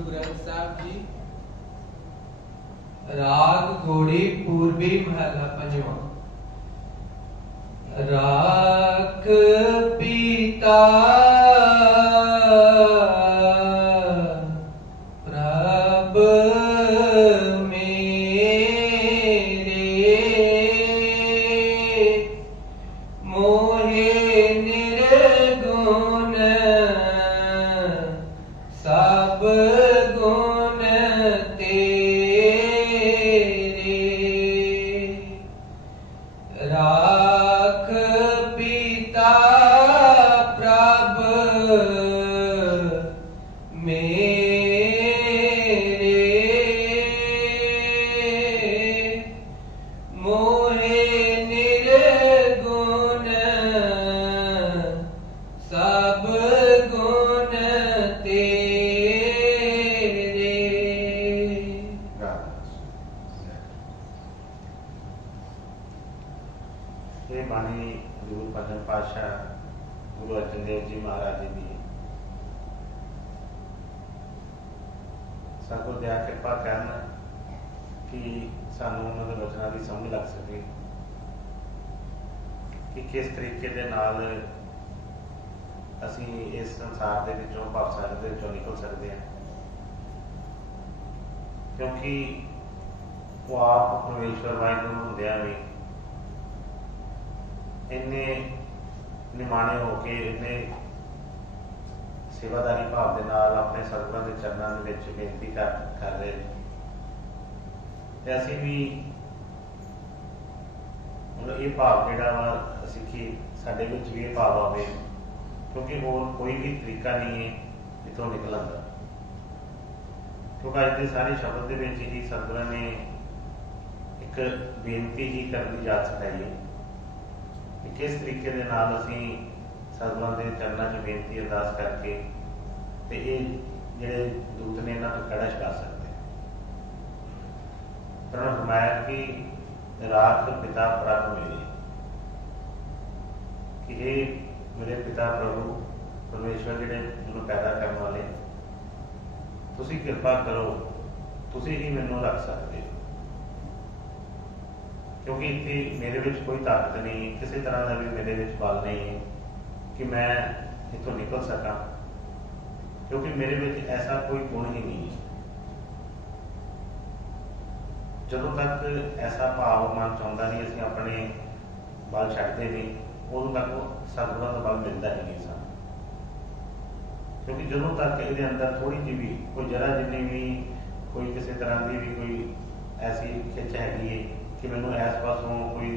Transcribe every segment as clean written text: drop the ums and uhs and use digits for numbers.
गुरु ग्रंथ साहब जी। राग घोड़ी पूर्वी महला पंजवा। राख पीता प्रभ मेरे, मोहे निर्गुण सब गुण तेरे। राख पीता प्रभ मेरे, मोहे निर्गुण सब गुण तेरे। ये बाणी गुरु पंचम पातशाह गुरु अर्जन देव जी महाराज जी की सतगुर दया कृपा करन कि सानू उन्होंने वचनों की समझ लग सके कि किस तरीके दे नाल असी इस संसार दे विचों भवसागर दे विचों निकल सकते हैं, क्योंकि वो आप परमेश्वर वाहिगुरू हुंदियां भी इन्ने निमाणे होके इन्ने सेवादारी भाव के नाल अपने सतगुरां के चरणों के विच बेनती कर रहे ते असीं भी मतलब ये भाव जिहड़ा वा असीं कि साडे विच भी ये भाव आवे, क्योंकि होर कोई भी तरीका नहीं है इत्थों निकलण दा। क्योंकि अज के सारे शब्द दे विच ही सतगुरां ने एक बेनती ही करने की जाच सिखाई है कि किस तरीके दे नाल असीं सतगुरां दे चरणों च बेनती अरदास करके ते ये जिहड़े दूत ने इन्हां तों खड़ा छुड़ा सकते हैं। उन्होंने फरमाया कि राख पिता प्रभ मेरे, कि हे मेरे पिता प्रभु परमेश्वर जिहड़े मैनूं पैदा करने वाले, तुसीं कृपा करो, तुसीं ही मैनूं रख सकते हो, क्योंकि इत्थे मेरे विच कोई ताकत नहीं, किसी तरह का भी मेरे विच बल नहीं है कि मैं इत्थों निकल सका, क्योंकि मेरे विच ऐसा कोई गुण ही नहीं है। जदों तक ऐसा भाव मन चाहता नहीं असीं अपने बल छड्डदे नहीं, उदों तक सतगुरां दा बल मिलता ही नहीं सानूं। क्योंकि जदों तक इहदे अंदर थोड़ी जी भी कोई जरा जिन्नी भी कोई किसी तरह की भी कोई ऐसी खिच हैगी है कि मैनूं इस पासों कोई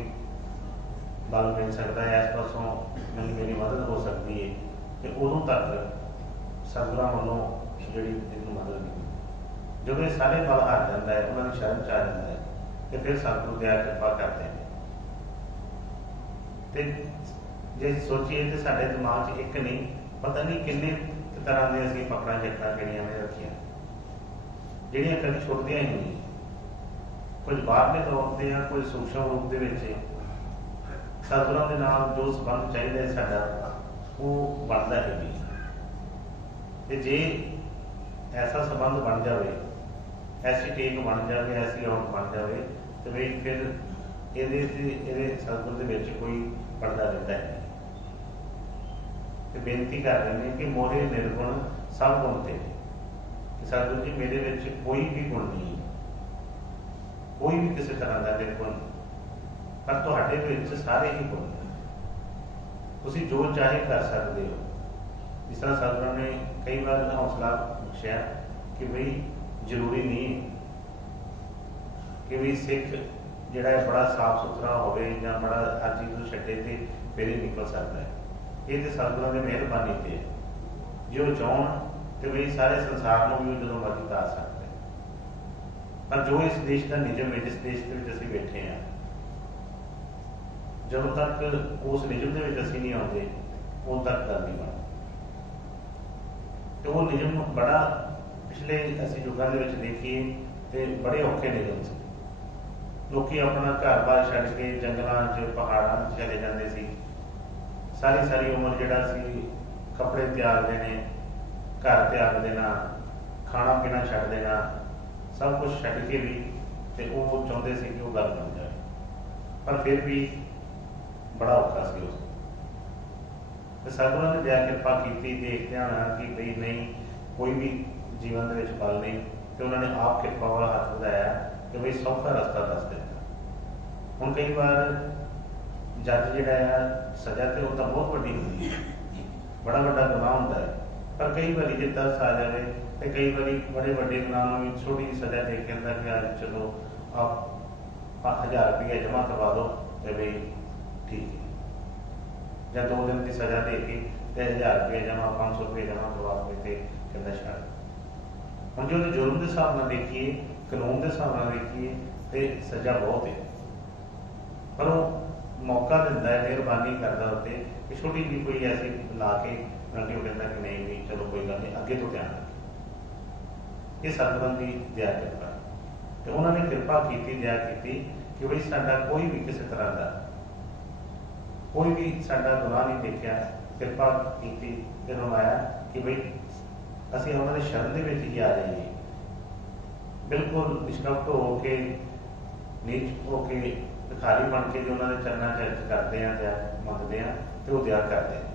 बल मिल सकता है, इस पासों मैनूं मेरी मदद हो सकती है, तो उदों तक सतगुरां वालों जिहड़ी इहनूं मदद नहीं। जब ये सारे बल हार जाता है, उन्होंने शरण च आ जाता है, तो फिर सतगुरु दया कृपा करते हैं। तो जे सोचिए तो साडे दिमाग च एक नहीं पता नहीं किन्ने तरह के असीं पकड़ां जट्टां किहड़ियां ने रखियां जिहड़ियां कभी छुटदियां ही नहीं। कुछ बाहरले तौर पर या कोई सूक्ष्म रूप के सतगुरां दे नाल जो संबंध चाहिए साडा वो बनता है नहीं। ते जे ऐसा संबंध बन जाए, ऐसी टेक बन जाए, ऐसी औरत बन जाए, तो भी फिर ये सतगुर दे विच कोई पर्दा रहता है। तो बेनती कर रहे हैं कि मोरे निर्गुण सब गुण थे, कि सतगुर जी मेरे विच कोई भी गुण नहीं है, कोई भी किसी तरह का निर्गुण, पर तुहाडे विच सारे ही गुण हैं, तुसीं जो चाहे कर सकते हो। जिस तरह सतगुरां ने कई बार हौसला बख्शिया कि बई जरूरी नहीं कि भी सिख जिहड़ा बड़ा साफ सुथरा होवे जां बड़ा हर चीज़ को छड्डे ते फिर ही निकल सकता है। ये तो सतगुरां दी मेहरबानी ते है, जो चाहण तो बई सारे संसार में भी जो मर्जी उतार सकते हैं। पर जो इस देश का निजम है, जिस देश के असीं बैठे हैं, जब तक उस निजम के असीं नहीं आते उद तक गल नहीं बनती। तो वो निजम बड़ा पिछले असीं युगों के देखिए तो बड़े औखे निजम से लोग अपना घर बार छड्ड के जंगलों च पहाड़ों में चले जाते सी। सारी सारी उम्र जिहड़ा सी कपड़े त्याग देने, घर त्याग देना, खाना पीना छड्ड देना, सब कुछ छड्ड के भी ते वो चाहुंदे सी कि वो गल बन जाए, पर फिर भी बड़ा औखा सी उस ते सतगुरां ने दया किरपा कीती, देखदे होना कि बई नहीं कोई भी जीवन दे विच पल नहीं, ते उन्होंने आप किरपा वाला हाथ वधाया कि बई सौखा रस्ता दस दिता। हुण कई बार जज जिहड़ा आ सज़ा ते वो तां बहुत वड्डी हुंदी है, बड़ा वड्डा गुनाह हुंदा है, पर कई बारी जे दस आ जाए तो कई बारी बड़े वड्डे गुनाह भी छोटी जी सज़ा दे के कहता कि आज चलो आप 1000 रुपया जमा करवा दो तो बई ठीक है, या 2 दिन की सज़ा दे के 1000 रुपया जमा 500 रुपये जमा करवा दो तो कहता छड्ड। हम जो जुर्म के हिसाब से देखिए, कानून के हिसाब से देखिए तो सज़ा बहुत है, पर वो मौका दिता है, मेहरबानी करता उत्ते कि छोटी जी कोई ऐसी ला के कि वो कहता कि नहीं भी चलो कोई गल नहीं, अगे तो ध्यान रखें। ये सतगुरां की दया किरपा, तो उन्होंने किरपा की दया की कि बई साडा कोई भी किसी तरह का कोई भी साडा गुनाह नहीं देखा, किरपा की आया कि बई असीं उन्होंने शरण के ही आ जाइए, बिल्कुल निष्कपट होके नीच होके भिखारी बन के जो उन्होंने चरणों च अर्ज करते हैं या मंगते हैं तो वो दया करते हैं।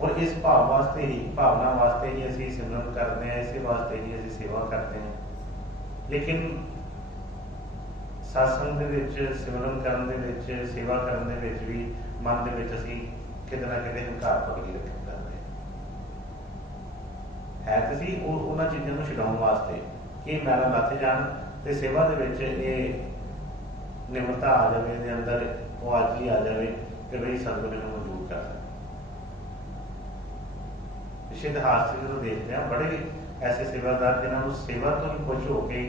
और इस भाव वास्ते ही भावना वास्ते ही असीं सिमरन करते हैं, इस वास्ते ही असीं सेवा करते हैं। लेकिन सत्संग दे विच सिमरन करन दे विच सेवा करन दे विच भी मन दे विच असीं किते ना किते हंकार पकड़ी रखते है तो सी उन्हां चीज़ों को छुड़ाउण वास्ते कि मैला लथ जाण ते सेवा दे विच ये निमरता आ जाए, इहदे अंदर वो आज ही आ जाए कि बई सतगुर इहनूं मंजूर कर सकते। पिछले इतिहास से जो देखते हैं बड़े ऐसे सेवादार जिन्होंने सेवा तो ही खुश होके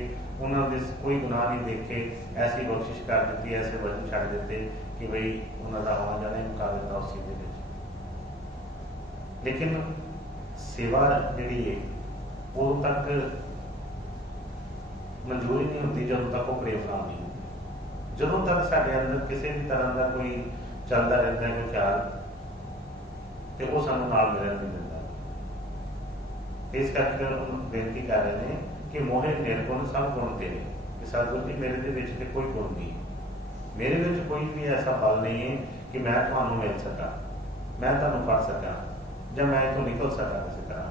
उन्होंने कोई गुनाह नहीं देखे, ऐसी बख्शिश कर दी, ऐसे वचन छड्ड दिते कि बई उन्होंने आना जाना ही मुका दिता उस चीज़ दे। लेकिन सेवा जिहड़ी है उदों तक मंजूरी नहीं होती जदों तक वो प्रेम नाल नहीं होती। जदों तक साडे अंदर किसी भी तरह का कोई चलता रहता है कोई ख्याल तो वो सानूं नाल मिलन नहीं दिंदा। इस करके बेनती कर रहे हैं कि मोहे निर्गुण सब गुण तेरे, कि सतगुर जी मेरे दे विच ते कोई गुण नहीं, मेरे विच कोई भी ऐसा बल नहीं है कि मैं तुहानूं मिल सका, मैं तुहानूं पढ़ सका ਜਾਂ मैं इथों निकल सका किसी तरह,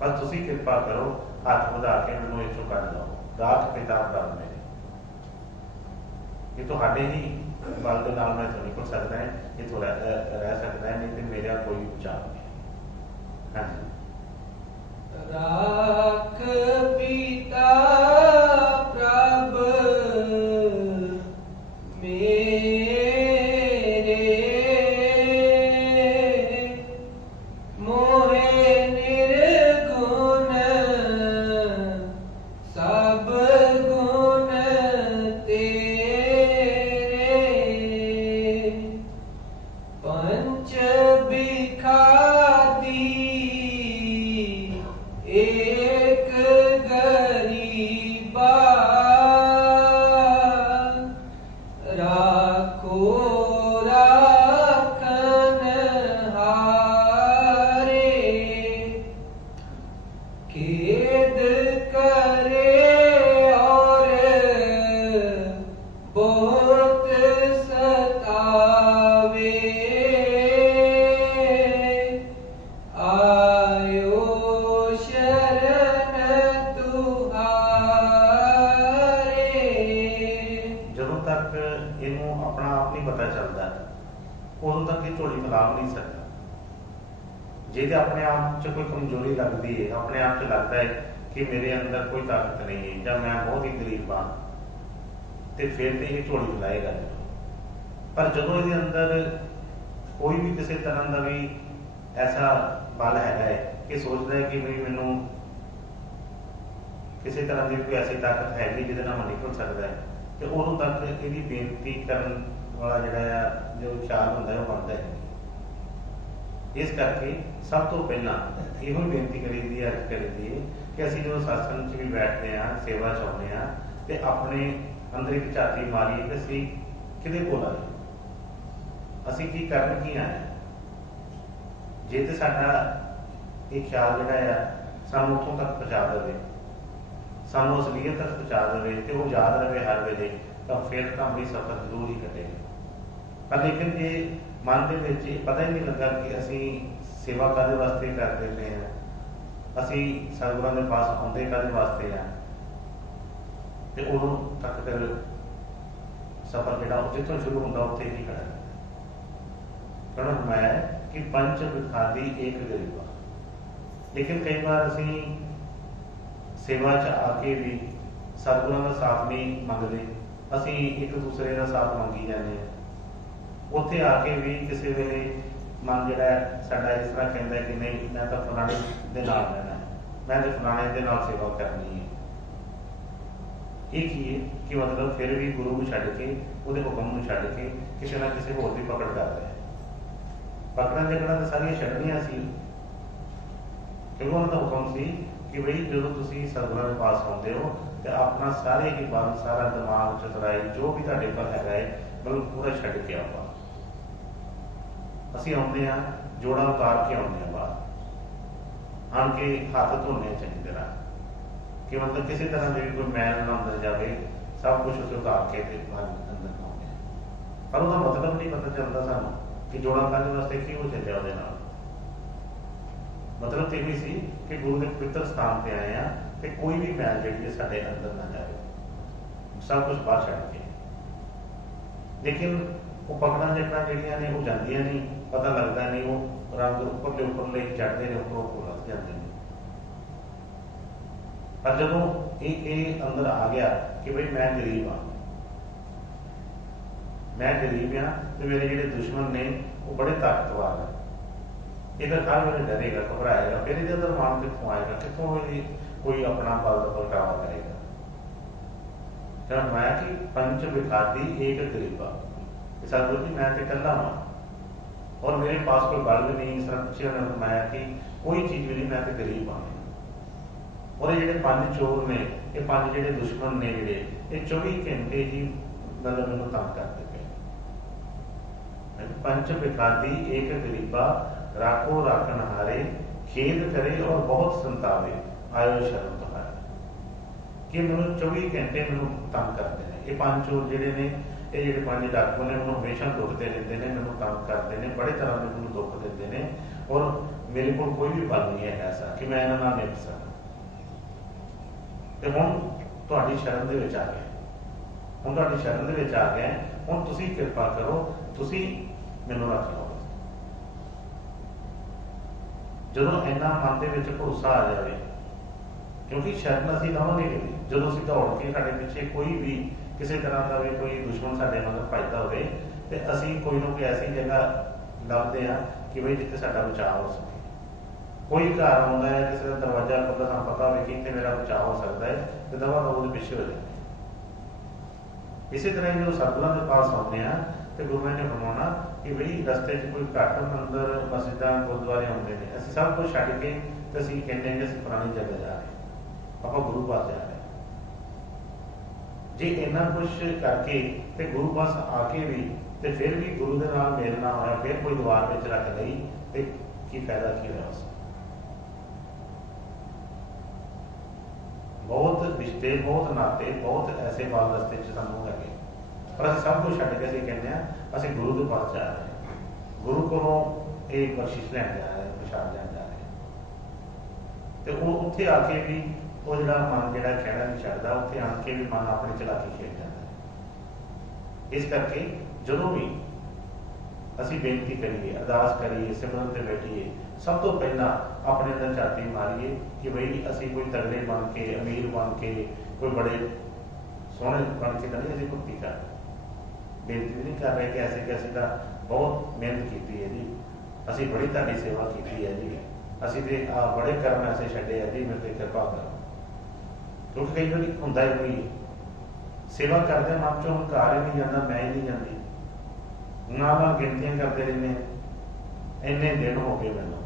बस तुसी कृपा करो हाथ वधा के मैनूं इथों कढ लओ, राख पिता रब मेरे, ये तुहाडे ही बल दे नाल मैं इथों निकल सकदा है, इथों रह सकदा है, नहीं तो मेरा कोई उचार नहीं। हाँ जी, राख पिता प्रभ जे अपने आप च कोई कमजोरी लगती है, अपने आप च लगता है कि मेरे अंदर कोई ताकत नहीं है या मैं बहुत ही गरीब हाँ, तो फिर तो ये झोली फैलाएगा। पर जो ये अंदर कोई भी किसी तरह का भी ऐसा बल है कि सोचता है कि भाई मैनू किसी तरह की कोई ऐसी ताकत हैगी जिहदे नाल मैं निकल सकता है, तो उदों तक इसकी बेनती करन वाला जिहड़ा जो ख्याल होंदा है वो बनता है। इस करके सब तो पहला यो बेनती करी दी अर्ज करी दी कि असीं जो सत्संग भी बैठते हैं, सेवा चाहते हैं, तो अपने अंदर एक झाती मारीए कि असीं किहदे कोल आए, असीं की करन की आए। जे तो साडा ये ख्याल जिहड़ा ਸਾਨੂੰ ਉੱਥੋਂ ਤੱਕ ਪਹੁੰਚਾ ਦੇਵੇ, ਸਾਨੂੰ ਅਸਲੀਅਤ ਤੱਕ ਪਹੁੰਚਾ ਦੇਵੇ ਤੇ ਉਹ ਯਾਦ ਰਹੇ ਹਰ ਵੇਲੇ, ਤਾਂ ਫਿਰ ਤਾਂ ਵੀ ਸਫ਼ਰ ਜ਼ਰੂਰ ਹੀ ਕੱਟੇਗਾ। ਪਰ ਲੇਕਿਨ ਜੇ ਮਨ ਦੇ ਵਿੱਚ ਪਤਾ ਹੀ ਨਹੀਂ ਲੱਗਾ ਕਿ ਅਸੀਂ ਸੇਵਾ ਕਾਹਦੇ ਵਾਸਤੇ ਕਰਦੇ ਪਏ ਹਾਂ, ਅਸੀਂ ਸਤਿਗੁਰਾਂ ਦੇ ਪਾਸ ਆਉਂਦੇ ਕਾਹਦੇ ਵਾਸਤੇ ਆ, ਤੇ ਉਦੋਂ ਤੱਕ ਫਿਰ ਸਫ਼ਰ ਜਿਹੜਾ ਜਿੱਥੋਂ ਸ਼ੁਰੂ ਹੁੰਦਾ ਉੱਥੇ ਹੀ ਖੜਾ ਰਹਿੰਦਾ। ਕਹਿਣਾ ਮੈਂ ਕਿ ਪੰਚ ਵਿਖਾਦੀ ਏਕ ਗਰੀਬਾ। ਲੇਕਿਨ ਕਈ ਵਾਰ ਅਸੀਂ ਸੇਵਾ 'ਚ ਆ ਕੇ ਵੀ ਸਤਿਗੁਰਾਂ ਦਾ ਸਾਥ ਨਹੀਂ ਮੰਗਦੇ, ਅਸੀਂ ਇੱਕ ਦੂਸਰੇ ਦਾ ਸਾਥ ਮੰਗੀ ਜਾਂਦੇ ਹਾਂ। ਉੱਥੇ ਆ ਕੇ ਵੀ ਕਿਸੇ ਵੇਲੇ ਮਨ ਜਿਹੜਾ ਸਾਡਾ ਇਸ ਤਰ੍ਹਾਂ ਕਹਿੰਦਾ ਕਿ ਨਹੀਂ, ਮੈਂ ਤਾਂ ਫਲਾਣੇ ਦੇ ਨਾਲ ਰਹਿਣਾ, ਮੈਂ ਤਾਂ ਫਲਾਣੇ ਦੇ ਨਾਲ ਸੇਵਾ ਕਰਨੀ ਹੈ। ਇਹ ਕੀ ਹੈ ਕਿ ਮਤਲਬ ਫਿਰ ਵੀ ਗੁਰੂ ਨੂੰ ਛੱਡ ਕੇ, ਉਹਦੇ ਹੁਕਮ ਨੂੰ ਛੱਡ ਕੇ ਕਿਸੇ ਨਾ ਕਿਸੇ ਹੋਰ ਦੀ ਪਕੜ ਕਰ ਰਿਹਾ। ਪਕੜਾਂ ਜਕੜਾਂ ਤਾਂ ਸਾਰੀਆਂ ਛੱਡਣੀਆਂ ਸੀ, ਕਿਉਂਕਿ ਉਹਨਾਂ ਦਾ ਹੁਕਮ ਸੀ ਕਿ ਬਈ ਜਦੋਂ ਤੁਸੀਂ ਸਤਿਗੁਰਾਂ ਦੇ ਪਾਸ ਆਉਂਦੇ ਹੋ ਤੇ ਆਪਣਾ ਸਾਰੇ ਹੀ ਬੰਦ, ਸਾਰਾ ਦਿਮਾਗ, ਚਤੁਰਾਈ, ਜੋ ਵੀ ਤੁਹਾਡੇ ਕੋਲ ਹੈਗਾ ਹੈ, ਮਤਲਬ ਪੂਰਾ ਛੱਡ ਕੇ ਆਓ। ਅਸੀਂ ਆਉਂਦੇ ਹਾਂ ਜੋੜਾ ਉਤਾਰ ਕੇ ਆਉਂਦੇ ਹਾਂ, ਬਾਹਰ ਆਣ ਕੇ ਹੱਥ ਧੋਣੇ ਚੰਗੀ ਤਰ੍ਹਾਂ, ਕਿ ਮਤਲਬ ਕਿਸੇ ਤਰ੍ਹਾਂ ਦੇ ਵੀ ਕੋਈ ਮੈਲ ਨਾ ਅੰਦਰ ਜਾਵੇ, ਸਭ ਕੁਛ ਉੱਥੇ ਉਤਾਰ ਕੇ ਤੇ ਬਾਹਰ ਅੰਦਰ ਆਉਂਦੇ ਹਾਂ। ਪਰ ਉਹਦਾ ਮਤਲਬ ਨਹੀਂ ਪਤਾ ਚੱਲਦਾ ਸਾਨੂੰ ਕਿ ਜੋੜਾ ਕਰਨ ਵਾਸਤੇ ਕੀ ਹੋ ਚੱਲਿਆ ਉਹਦੇ ਨਾਲ। ਮਤਲਬ ਤੇ ਇਹ ਸੀ ਕਿ ਗੁਰੂ ਦੇ ਪਵਿੱਤਰ ਸਥਾਨ ਤੇ ਆਏ ਆ ਤੇ ਕੋਈ ਵੀ ਮੈਲ ਜਿਹੜੀ ਹੈ ਸਾਡੇ ਅੰਦਰ ਨਾ ਜਾਵੇ, ਸਭ ਕੁਛ ਬਾਹਰ ਛੱਡ ਕੇ। ਲੇਕਿਨ ਉਹ ਪਕੜਾਂ ਜਕੜਾਂ ਜਿਹੜੀਆਂ ਨੇ ਉਹ ਜਾਂਦੀਆਂ ਨਹੀਂ, ਪਤਾ ਲੱਗਦਾ ਨਹੀਂ, ਉਹ ਰੰਗ ਉੱਪਰਲੇ ਚੜ੍ਹਦੇ ਨੇ, ਉੱਪਰੋਂ ਲੱਗ ਜਾਂਦੇ ਨੇ। ਪਰ ਜਦੋਂ ਇਹ ਅੰਦਰ ਆ ਗਿਆ ਕਿ ਬਈ ਮੈਂ ਗਰੀਬ ਹਾਂ, ਮੈਂ ਗਰੀਬ ਹਾਂ ਤੇ ਮੇਰੇ ਜਿਹੜੇ ਦੁਸ਼ਮਣ ਨੇ ਉਹ ਬੜੇ ਤਾਕਤਵਰ ਨੇ, ਇਹ ਤਾਂ ਹਰ ਵੇਲੇ ਡਰੇਗਾ, ਘਬਰਾਏਗਾ, ਫਿਰ ਇਹਦੇ ਅੰਦਰ ਮਾਨ ਕਿੱਥੋਂ ਆਏਗਾ, ਕਿੱਥੋਂ ਇਹ ਕੋਈ ਆਪਣਾ ਬਲ ਦਾ ਪ੍ਰਗਟਾਵਾ ਕਰੇਗਾ। ਤਾਂ ਮੈਂ ਕਿ ਪੰਚ ਵਿਖਾਦੀ ਏਕ ਗਰੀਬਾ, ਸਤਿਗੁਰੂ ਜੀ ਮੈਂ ਤੇ ਇਕੱਲਾ ਹਾਂ ਔਰ ਮੇਰੇ ਪਾਸ ਕੋਈ ਬਲ ਨਹੀਂ, ਇਸ ਤਰ੍ਹਾਂ ਪਿੱਛੇ ਉਹਨਾਂ ਫਰਮਾਇਆ ਕਿ ਕੋਈ ਚੀਜ਼ ਵੀ ਨਹੀਂ, ਮੈਂ ਤੇ ਗਰੀਬ ਹਾਂ। ਔਰ ਇਹ ਜਿਹੜੇ ਪੰਜ ਚੋਰ ਨੇ, ਇਹ ਪੰਜ ਜਿਹੜੇ ਦੁਸ਼ਮਣ ਨੇ ਜਿਹੜੇ, ਇਹ 24 ਘੰਟੇ ਹੀ ਮਤਲਬ ਮੈਨੂੰ ਤੰਗ ਕਰਦੇ ਪਏ। ਪੰਚ ਵਿਖਾਦੀ ਏਕ ਗਰੀਬਾ, ਰਾਖੋ ਰਾਖਣ ਹਾਰੇ, ਖੇਦ ਕਰੇ ਔਰ ਬਹੁਤ ਸੰਤਾਵੇ, ਆਇਓ ਸ਼ਰਨ ਤੁਹਾਰੇ। ਕਿ ਮੈਨੂੰ 24 ਘੰਟੇ ਮੈਨੂੰ ਤੰਗ ਕਰਦੇ ਨੇ ਇਹ ਪੰਜ ਚੋਰ ਜਿਹੜੇ ਨੇ, ਇਹ ਜਿਹੜੇ ਪੰਜ ਡਾਕੂ ਨੇ, ਮੈਨੂੰ ਹਮੇਸ਼ਾ ਦੁੱਖਦੇ ਰਹਿੰਦੇ ਨੇ, ਮੈਨੂੰ ਤੰਗ ਕਰਦੇ ਨੇ, ਬੜੇ ਤਰ੍ਹਾਂ ਦੇ ਮੈਨੂੰ ਦੁੱਖ ਦਿੰਦੇ ਨੇ, ਔਰ ਮੇਰੇ ਕੋਲ ਕੋਈ ਵੀ ਬਲ ਨਹੀਂ ਹੈ ਐਸਾ ਕਿ ਮੈਂ ਇਹਨਾਂ ਨਾਲ ਨਿਪਟ ਸਕਾਂ। ਤੇ ਹੁਣ ਤੁਹਾਡੀ ਸ਼ਰਨ ਦੇ ਵਿੱਚ ਆ ਗਏ, ਹੁਣ ਤੁਹਾਡੀ ਸ਼ਰਨ ਦੇ ਵਿੱਚ ਆ ਗਏ, ਹੁਣ ਤੁਸੀਂ ਕਿਰਪਾ ਕਰੋ, ਤੁਸੀਂ ਮੈਨੂੰ ਰੱਖ ਲਓ। ਜਦੋਂ ਇੰਨਾ ਮਨ ਦੇ ਵਿੱਚ ਭਰੋਸਾ ਆ ਜਾਵੇ, ਕਿਉਂਕਿ ਸ਼ਰਨ ਅਸੀਂ ਲਵਾਂਗੇ ਨਹੀਂ, ਜਦੋਂ ਅਸੀਂ ਦੌੜ ਕੇ ਸਾਡੇ ਪਿੱਛੇ ਕੋਈ ਵੀ ਕਿਸੇ ਤਰ੍ਹਾਂ ਦਾ ਵੀ ਕੋਈ ਦੁਸ਼ਮਣ ਸਾਡੇ ਮਗਰ ਭੱਜਦਾ ਹੋਵੇ ਤੇ ਅਸੀਂ ਕੋਈ ਨਾ ਕੋਈ ਐਸੀ ਜਗ੍ਹਾ ਲੱਭਦੇ ਹਾਂ ਕਿ ਬਈ ਜਿੱਥੇ ਸਾਡਾ ਬਚਾਅ ਹੋ ਸਕੇ। ਕੋਈ ਘਰ ਆਉਂਦਾ ਹੈ, ਕਿਸੇ ਦਾ ਦਰਵਾਜ਼ਾ ਖੁੱਲ੍ਹਾ, ਸਾਨੂੰ ਪਤਾ ਹੋਵੇ ਕਿ ਇੱਥੇ ਮੇਰਾ ਬਚਾਅ ਹੋ ਸਕਦਾ ਹੈ, ਤੇ ਦਵਾ ਦਵਾ ਉਹਦੇ ਪਿੱਛੇ ਹੋ ਜਾਂਦੇ। ਇਸੇ ਤਰ੍ਹਾਂ ਹੀ ਜਦੋਂ ਸਤਿਗੁਰਾਂ ਦੇ ਪਾਸ ਆਉਂਦੇ ਹਾਂ ਤੇ ਗੁਰੂਆਂ ਨੇ ਫਰਮਾਉਣਾ ਕਿ ਬਈ ਰਸਤੇ 'ਚ ਕੋਈ ਘੱਟ ਮੰਦਰ, ਮਸਜਿਦਾਂ, ਗੁਰਦੁਆਰੇ ਆਉਂਦੇ ਨੇ, ਅਸੀਂ ਸਭ ਕੁਝ ਛੱਡ ਕੇ ਤੇ ਅਸੀਂ ਕਹਿੰਦੇ ਕਿ ਅਸੀਂ ਪੁਰਾਣੀ ਜਗ੍ਹਾ ਜਾ ਰਹੇ, ਆਪਾਂ ਗੁਰੂ ਪਾਸ ਜਾ ਰਹੇ। ਜੇ ਇੰਨਾ ਕੁਛ ਕਰਕੇ ਤੇ ਗੁਰੂ ਪਾਸ ਆ ਕੇ ਵੀ ਤੇ ਫਿਰ ਵੀ ਗੁਰੂ ਦੇ ਨਾਲ ਮੇਲ ਨਾ ਹੋਇਆ, ਫਿਰ ਕੋਈ ਦੀਵਾਰ ਵਿੱਚ ਰੱਖ ਲਈ ਤੇ ਕੀ ਫਾਇਦਾ ਕੀ ਹੋਇਆ ਉਸ। ਬਹੁਤ ਰਿਸ਼ਤੇ, ਬਹੁਤ ਨਾਤੇ, ਬਹੁਤ ਐਸੇ ਬਾਲ ਰਸਤੇ 'ਚ ਸਾਨੂੰ ਹੈਗੇ, ਪਰ ਅਸੀਂ ਸਭ ਕੁਝ ਛੱਡ ਕੇ ਅਸੀਂ ਕਹਿੰਦੇ ਹਾਂ ਅਸੀਂ ਗੁਰੂ ਦੇ ਪਾਸ ਜਾ ਰਹੇ ਹਾਂ, ਗੁਰੂ ਕੋਲੋਂ ਇਹ ਬਖਸ਼ਿਸ਼ ਲੈਣ ਜਾ ਰਹੇ, ਪ੍ਰਸ਼ਾਦ ਲੈਣ ਜਾ ਰਹੇ। ਤੇ ਉਹ ਉੱਥੇ ਆ ਕੇ ਵੀ ਉਹ ਜਿਹੜਾ ਮਨ ਜਿਹੜਾ ਖਹਿੜਾ ਨਹੀਂ ਛੱਡਦਾ, ਉੱਥੇ ਆਣ ਕੇ ਵੀ ਮਨ ਆਪਣੀ ਚਲਾਕੀ ਖੇਡ ਜਾਂਦਾ। ਇਸ ਕਰਕੇ ਜਦੋਂ ਵੀ ਅਸੀਂ ਬੇਨਤੀ ਕਰੀਏ, ਅਰਦਾਸ ਕਰੀਏ, ਸਿਮਰਨ ਤੇ ਬੈਠੀਏ, ਸਭ ਤੋਂ ਪਹਿਲਾਂ ਆਪਣੇ ਅੰਦਰ ਝਾਤੀ ਮਾਰੀਏ ਕਿ ਬਈ ਅਸੀਂ ਕੋਈ ਤਗੜੇ ਬਣ ਕੇ, ਅਮੀਰ ਬਣ ਕੇ, ਕੋਈ ਬੜੇ ਸੋਹਣੇ ਬਣ ਕੇ ਨਹੀਂ ਅਸੀਂ ਭਗਤੀ ਕਰ ਰਹੇ। ਬੇਨਤੀ ਨਹੀਂ ਕਰ ਰਹੇ ਕਿ ਅਸੀਂ ਤਾਂ ਬਹੁਤ ਮਿਹਨਤ ਕੀਤੀ ਹੈ ਜੀ, ਅਸੀਂ ਬੜੀ ਤੁਹਾਡੀ ਸੇਵਾ ਕੀਤੀ ਹੈ ਜੀ, ਅਸੀਂ ਤੇ ਬੜੇ ਕਰਮ ਐਸੇ ਛੱਡੇ ਆ ਜੀ, ਮੇਰੇ ਤੇ ਕਿਰਪਾ ਕਰੋ। ਕਿਉਂਕਿ ਕਈ ਵਾਰੀ ਹੁੰਦਾ ਹੀ ਕੋਈ ਸੇਵਾ ਕਰਦੇ ਮਨ ਚੋਂ ਹੰਕਾਰ ਹੀ ਨਹੀਂ ਜਾਂਦਾ, ਮੈਂ ਹੀ ਨਹੀਂ ਜਾਂਦੀ, ਨਾਲ ਗਿਣਤੀਆਂ ਕਰਦੇ ਰਹਿੰਦੇ, ਇੰਨੇ ਦਿਨ ਹੋ ਗਏ ਮੈਨੂੰ,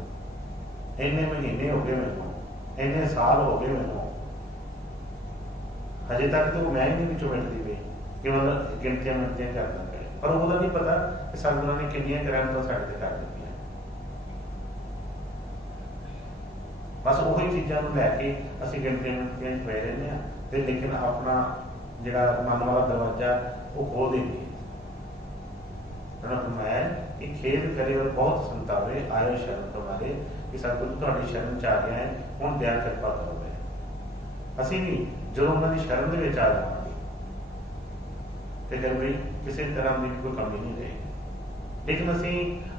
ਇੰਨੇ ਮਹੀਨੇ ਹੋ ਗਏ ਮੈਨੂੰ, ਇੰਨੇ ਸਾਲ ਹੋ ਗਏ ਮੈਨੂੰ, ਹਜੇ ਤੱਕ ਤਾਂ ਮੈਂ ਹੀ ਨਹੀਂ ਵਿੱਚੋਂ ਮਿਟਦੀ ਪਈ ਕਿ ਮਤਲਬ ਗਿਣਤੀਆਂ ਕਰਨਾ ਪਏ। ਪਰ ਉਹਦਾ ਨਹੀਂ ਪਤਾ ਕਿ ਸਤਿਗੁਰਾਂ ਨੇ ਕਿੰਨੀਆਂ ਰਹਿਮਤਾਂ ਸਾਡੇ ਤੇ ਕਰ ਦਿੱਤੀਆਂ। बस ਉਹੀ ਚੀਜ਼ਾਂ ਨੂੰ ਲੈ ਕੇ ਅਸੀਂ ਗਿਣਤੀਆਂ ਪਏ ਰਹਿੰਦੇ ਹਾਂ ਤੇ ਲੇਕਿਨ ਆਪਣਾ ਜਿਹੜਾ ਮਨ ਵਾਲਾ ਦਰਵਾਜ਼ਾ ਉਹ ਖੋਲ ਦਿੰਦੇ मैं कि खेद करे और बहुत संतावे आयो शरण तुम्हारे कि सतगुरु तुहाडी शरण च आ गया है हुण दया कृपा करो ਅਸੀਂ ਵੀ ਜਦੋਂ ਉਹਨਾਂ ਦੀ ਸ਼ਰਨ ਦੇ ਵਿੱਚ ਆ ਜਾਵਾਂਗੇ ਤੇ ਫਿਰ ਵੀ ਕਿਸੇ ਤਰ੍ਹਾਂ ਦੀ ਕੋਈ ਕਮੀ ਨਹੀਂ ਰਹੇਗੀ। ਲੇਕਿਨ ਅਸੀਂ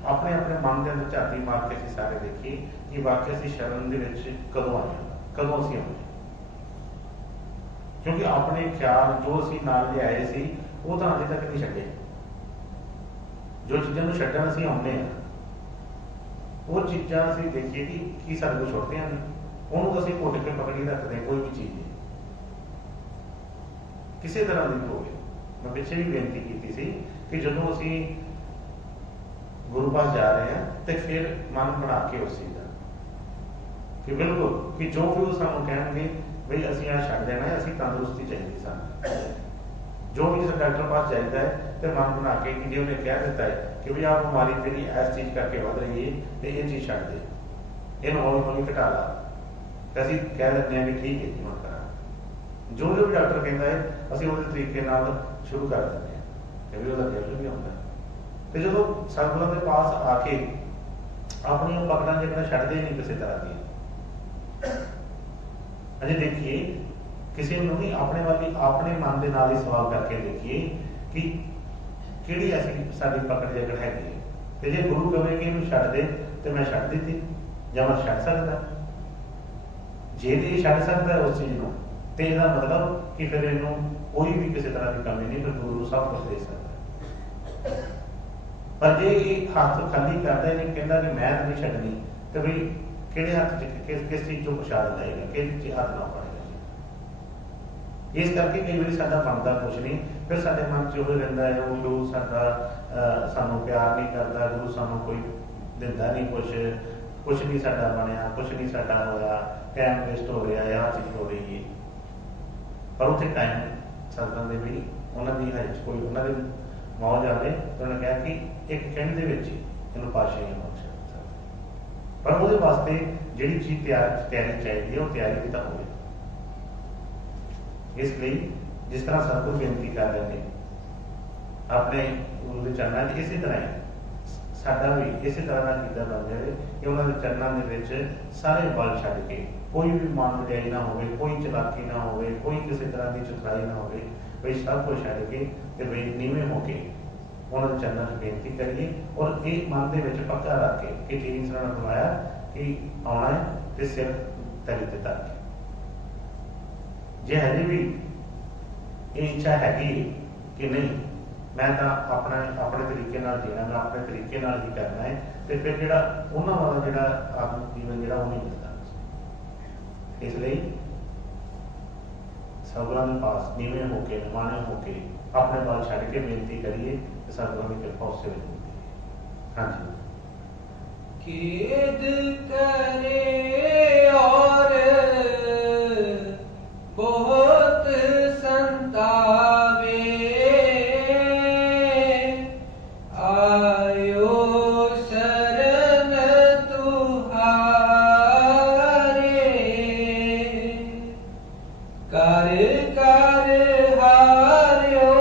ਆਪਣੇ ਆਪਣੇ ਮਨ ਦੇ ਅੰਦਰ ਝਾਤੀ ਮਾਰ ਕੇ ਅਸੀਂ ਸਾਰੇ ਦੇਖੀਏ ਕਿ ਵਾਕਈ ਅਸੀਂ ਸ਼ਰਨ ਦੇ ਵਿੱਚ ਕਦੋਂ ਆਏ ਹਾਂ, ਕਦੋਂ ਅਸੀਂ ਆਉਂਦੇ, ਕਿਉਂਕਿ ਆਪਣੇ ਖਿਆਲ ਜੋ ਅਸੀਂ ਨਾਲ ਲਿਆਏ ਸੀ ਉਹ ਤਾਂ ਅਜੇ ਤੱਕ ਨਹੀਂ ਛੱਡੇ। ਜੋ ਚੀਜ਼ਾਂ ਨੂੰ ਛੱਡਣ ਅਸੀਂ ਆਉਂਦੇ ਹਾਂ ਉਹ ਚੀਜ਼ਾਂ ਅਸੀਂ ਦੇਖੀਏ ਕਿ ਕੀ ਸਾਡੇ ਕੋਲ ਛੁੱਟਦੀਆਂ ਨੇ, ਉਹਨੂੰ ਅਸੀਂ ਘੁੱਟ ਕੇ ਪਕੜੀ ਰੱਖਦੇ ਕੋਈ ਵੀ ਚੀਜ਼ ਨਹੀਂ ਕਿਸੇ ਤਰ੍ਹਾਂ ਦੀ ਹੋਵੇ। ਮੈਂ ਪਿੱਛੇ ਵੀ ਬੇਨਤੀ ਕੀਤੀ ਸੀ ਕਿ ਜਦੋਂ ਅਸੀਂ ਗੁਰੂ ਪਾਸ ਜਾ ਰਹੇ ਹਾਂ ਤੇ ਫਿਰ ਮਨ ਬਣਾ ਕੇ ਉਸ ਚੀਜ਼ ਦਾ ਕਿ ਬਿਲਕੁਲ ਕਿ ਜੋ ਵੀ ਉਹ ਸਾਨੂੰ ਕਹਿਣਗੇ ਬਈ ਅਸੀਂ ਆ ਛੱਡ ਦੇਣਾ, ਅਸੀਂ ਤੰਦਰੁਸਤੀ ਚਾਹੀਦੀ ਸਾਨੂੰ। ਜੋ ਵੀ ਕਿਸੇ ਡਾਕਟਰ ਪਾਸ ਜਾਈਦਾ ਹੈ ਤੇ ਮਨ ਬਣਾ ਕੇ ਕਿ ਜੇ ਉਹਨੇ ਕਹਿ ਦਿੱਤਾ ਹੈ ਕਿ ਵੀ ਆਹ ਬਿਮਾਰੀ ਤੇਰੀ ਇਸ ਚੀਜ਼ ਕਰਕੇ ਵੱਧ ਰਹੀ ਹੈ ਤੇ ਇਹ ਚੀਜ਼ ਛੱਡ ਦੇ, ਇਹਨੂੰ ਹੌਲੀ ਹੌਲੀ ਘਟਾ ਲਾ, ਤੇ ਅਸੀਂ ਕਹਿ ਦਿੰਦੇ ਹਾਂ ਕਿ ਠੀਕ ਹੈ ਜੀ ਹੁਣ ਕਰਾਂ। ਜੋ ਵੀ ਡਾਕਟਰ ਕਹਿੰਦਾ ਹੈ ਅਸੀਂ ਉਹਦੇ ਤਰੀਕੇ ਨਾਲ ਸ਼ੁਰੂ ਕਰ ਦਿੰਦੇ ਹਾਂ ਕਿ ਵੀ ਉਹਦਾ ਰਿਜ਼ਲਟ ਵੀ ਆਉਂਦਾ। ਤੇ ਜਦੋਂ ਸਤਿਗੁਰਾਂ ਦੇ ਪਾਸ ਆ ਕੇ ਆਪਣੀਆਂ ਪਕੜਾਂ ਜਿਹੜਾ ਛੱਡਦੇ ਨਹੀਂ ਕਿਸੇ ਤਰ੍ਹਾਂ ਦੀਆਂ। ਅਜੇ ਦੇਖੀਏ ਕਿਸੇ ਨੂੰ ਵੀ ਆਪਣੇ ਵੱਲ ਆਪਣੇ ਮਨ ਦੇ ਨਾਲ ਹੀ ਸਵਾਲ ਕਰਕੇ ਦੇਖੀਏ ਕਿ ਕਿਹੜੀ ਅਸੀਂ ਸਾਡੀ ਪਕੜ ਜੇਕਰ ਹੈਗੀ ਹੈ, ਤੇ ਜੇ ਗੁਰੂ ਕਹੇ ਕਿ ਇਹਨੂੰ ਛੱਡ ਦੇ ਤੇ ਮੈਂ ਛੱਡ ਦਿੱਤੀ ਜਾਂ ਮੈਂ ਛੱਡ ਸਕਦਾ। ਜੇ ਤੇ ਇਹ ਛੱਡ ਸਕਦਾ ਉਸ ਚੀਜ਼ ਨੂੰ ਤੇ ਇਹਦਾ ਮਤਲਬ ਕਿ ਫਿਰ ਇਹਨੂੰ ਕੋਈ ਵੀ ਕਿਸੇ ਤਰ੍ਹਾਂ ਦੀ ਕਮੀ ਨਹੀਂ, ਫਿਰ ਗੁਰੂ ਸਭ ਕੁਝ ਦੇ ਸਕਦਾ। ਪਰ ਜੇ ਇਹ ਹੱਥ ਖਾਲੀ ਕਰਦਾ ਨਹੀਂ, ਕਹਿੰਦਾ ਕਿ ਮੈਂ ਤਾਂ ਨਹੀਂ ਛੱਡਣੀ, ਤੇ ਬਈ ਕਿਹੜੇ ਹੱਥ ਚ ਕਿਸ ਚੀਜ਼ ਚੋਂ ਪ੍ਰਸ਼ਾਦ ਲਏਗਾ, ਕਿਹੜੀ ਚੀਜ਼ ਹੱਥ ਨਾ ਪਾਏਗਾ। ਇਸ ਕਰਕੇ ਕਈ ਵਾਰੀ ਸਾਡਾ ਬਣਦਾ ਕੁਛ ਨਹੀਂ, ਫਿਰ ਸਾਡੇ ਮਨ ਚ ਉਹ ਰਹਿੰਦਾ ਹੈ ਉਹ ਗੁਰੂ ਸਾਡਾ ਸਾਨੂੰ ਪਿਆਰ ਨਹੀਂ ਕਰਦਾ, ਗੁਰੂ ਸਾਨੂੰ ਕੋਈ ਦਿੰਦਾ ਨਹੀਂ ਕੁਛ ਨਹੀਂ ਸਾਡਾ ਬਣਿਆ, ਕੁਛ ਨਹੀਂ ਸਾਡਾ ਹੋਇਆ, ਟਾਈਮ ਵੇਸਟ ਹੋ ਰਿਹਾ, ਆਹ ਚੀਜ਼ ਹੋ ਰਹੀ ਹੈ। ਪਰ ਉੱਥੇ ਟਾਈਮ ਸਤਿਗੁਰਾਂ ਦੇ ਵੀ ਉਹਨਾਂ ਦੀ ਹਜੇ ਕੋਈ ਉਹਨਾਂ ਦੇ ਮੌਜ ਆਵੇ ਤਾਂ ਉਹਨੇ ਕਿਹਾ ਕਿ ਇੱਕ ਖਿੰਡ ਦੇ ਵਿੱਚ ਇਹਨੂੰ ਪਾਤਸ਼ਾਹੀ ਬਖਸ਼, ਪਰ ਉਹਦੇ ਵਾਸਤੇ ਜਿਹੜੀ ਚੀਜ਼ ਤਿਆਰੀ ਚਾਹੀਦੀ ਹੈ ਉਹ ਤਿਆਰੀ ਵੀ ਤਾਂ ਹੋਵੇ। ਇਸ ਲਈ ਜਿਸ ਤਰ੍ਹਾਂ ਸਤਿਗੁਰੂ ਬੇਨਤੀ ਕਰ ਰਹੇ ਨੇ ਆਪਣੇ ਗੁਰੂ ਦੇ ਚਰਨਾਂ 'ਚ, ਇਸੇ ਤਰ੍ਹਾਂ ਹੀ ਸਾਡਾ ਵੀ ਇਸੇ ਤਰ੍ਹਾਂ ਦਾ ਕੀਤਾ ਬਣ ਜਾਵੇ ਕਿ ਉਹਨਾਂ ਦੇ ਚਰਨਾਂ ਦੇ ਵਿੱਚ ਸਾਰੇ ਬਲ ਛੱਡ ਕੇ, ਕੋਈ ਵੀ ਮਨ ਵਡਿਆਈ ਨਾ ਹੋਵੇ, ਕੋਈ ਚਲਾਕੀ ਨਾ ਹੋਵੇ, ਕੋਈ ਕਿਸੇ ਤਰ੍ਹਾਂ ਦੀ ਚਤੁਰਾਈ ਨਾ ਹੋਵੇ, ਬਈ ਸਭ ਕੁਝ ਛੱਡ ਕੇ ਤੇ ਬਈ ਨੀਵੇਂ ਹੋ ਕੇ ਉਹਨਾਂ ਦੇ ਚਰਨਾਂ 'ਚ ਬੇਨਤੀ ਕਰੀਏ ਔਰ ਇਹ ਮਨ ਦੇ ਵਿੱਚ ਪੱਕਾ ਰੱਖ ਕੇ ਕਿ ਠੀਕ ਤਰ੍ਹਾਂ ਕਰਵਾਇਆ ਕਿ ਆਉਣਾ ਹੈ ਤੇ ਸਿਰ ਤਲੀ ਤੇ ਧਰ ਕੇ। ਜੇ ਹਜੇ ਵੀ ਇਹ ਇੱਛਾ ਹੈਗੀ ਕਿ ਨਹੀਂ ਮੈਂ ਤਾਂ ਆਪਣੇ ਤਰੀਕੇ ਨਾਲ ਜੀਣਾ, ਮੈਂ ਆਪਣੇ ਤਰੀਕੇ ਨਾਲ ਹੀ ਕਰਨਾ ਹੈ, ਤੇ ਫਿਰ ਜਿਹੜਾ ਉਹਨਾਂ ਵਾਲਾ ਜਿਹੜਾ ਆਤਮਿਕ ਜੀਵਨ ਜਿਹੜਾ ਉਹ ਨਹੀਂ ਮਿਲਦਾ। ਇਸ ਲਈ ਸਤਿਗੁਰਾਂ ਦੇ ਪਾਸ ਨੀਵੇਂ ਹੋ ਕੇ, ਨਿਮਾਣੇ ਹੋ ਕੇ, ਆਪਣੇ ਵੱਲ ਛੱਡ ਕੇ ਬੇਨਤੀ ਕਰੀਏ ਤੇ ਸਤਿਗੁਰਾਂ ਦੀ ਕਿਰਪਾ ਉਸੇ ਵੇਲੇ ਹੁੰਦੀ ਹੈ। ਹਾਂਜੀ। खेद करे और बहुत संतावे, आयो शरण तुहारे, कर कर हार्यो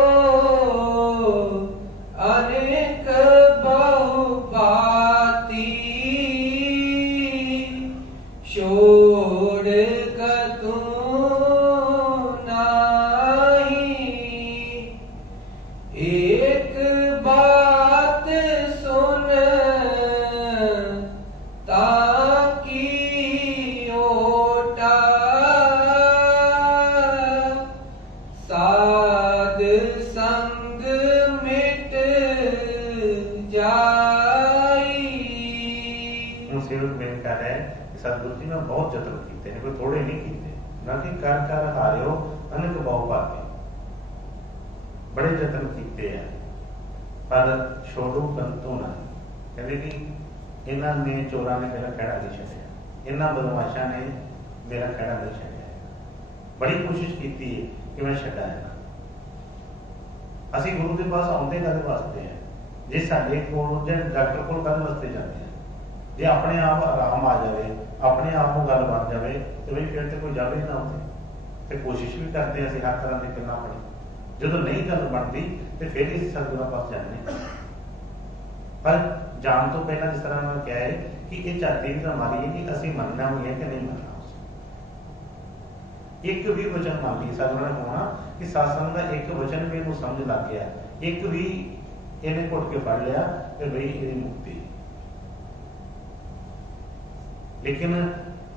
अनेक बहुभांति, छोड़ कतू नाही, एक बात सुन ताकी ओटा, साध संग मिट जाई। ਹੁਣ ਸੇਵਕ ਬੇਨਤੀ ਕਰ ਰਿਹਾ ਹੈ ਕਿ ਸਤਿਗੁਰੂ ਜੀ ਮੈਂ ਬਹੁਤ ਯਤਨ ਕੀਤੇ ਨੇ, ਕੋਈ ਥੋੜੇ ਨਹੀਂ ਕੀਤੇ, ਨਾ ਕਿ ਕਰ ਕਰ ਹਾਰਿਓ ਅਨੇਕ ਬਹੁ ਭਾਗੇ, ਬੜੇ ਯਤਨ ਕੀਤੇ ਆ ਪਰ ਛੋੜੋ ਕੰਤੂ ਨਾ। ਕਹਿੰਦੇ ਕਿ ਇਹਨਾਂ ਨੇ ਚੋਰਾਂ ਨੇ ਮੇਰਾ ਖਹਿੜਾ ਨਹੀਂ ਛੱਡਿਆ, ਇਹਨਾਂ ਬਦਮਾਸ਼ਾਂ ਨੇ ਮੇਰਾ ਖਹਿੜਾ ਨਹੀਂ ਛੱਡਿਆ। ਬੜੀ ਕੋਸ਼ਿਸ਼ ਕੀਤੀ ਹੈ ਕਿ ਮੈਂ ਛੱਡਾਂ ਇਹਨਾਂ। ਅਸੀਂ ਗੁਰੂ ਦੇ ਪਾਸ ਆਉਂਦੇ ਕਾਹਦੇ ਵਾਸਤੇ ਆ? ਜੇ ਸਾਡੇ ਕੋਲ ਜਾਂ ਡਾਕਟਰ ਕੋਲ ਕਾਹਦੇ ਵਾਸਤੇ ਜਾਂਦੇ ਆ? जे अपने आप आराम आ जाए, अपने आप को गल बन जाए, तो बई फिर तो कोई जावे ना उत्थे। तो कोशिश भी करते हैं असं हर तरह की गल्लां अपनी, जो नहीं गल बनती तो फिर ही सतगुरां पास जाने। पर जान तो पहला जिस तरह मैं कहा है कि ये झाती भी हमारी है कि असं मनना भी है कि नहीं मनना। एक भी वचन मान ली सतगुरां ने होना कि सत्संग का एक वचन भी इन्हू समझ लग गया, एक भी इन्हें घुट के फड़ लिया तो बई ये मुक्ति। लेकिन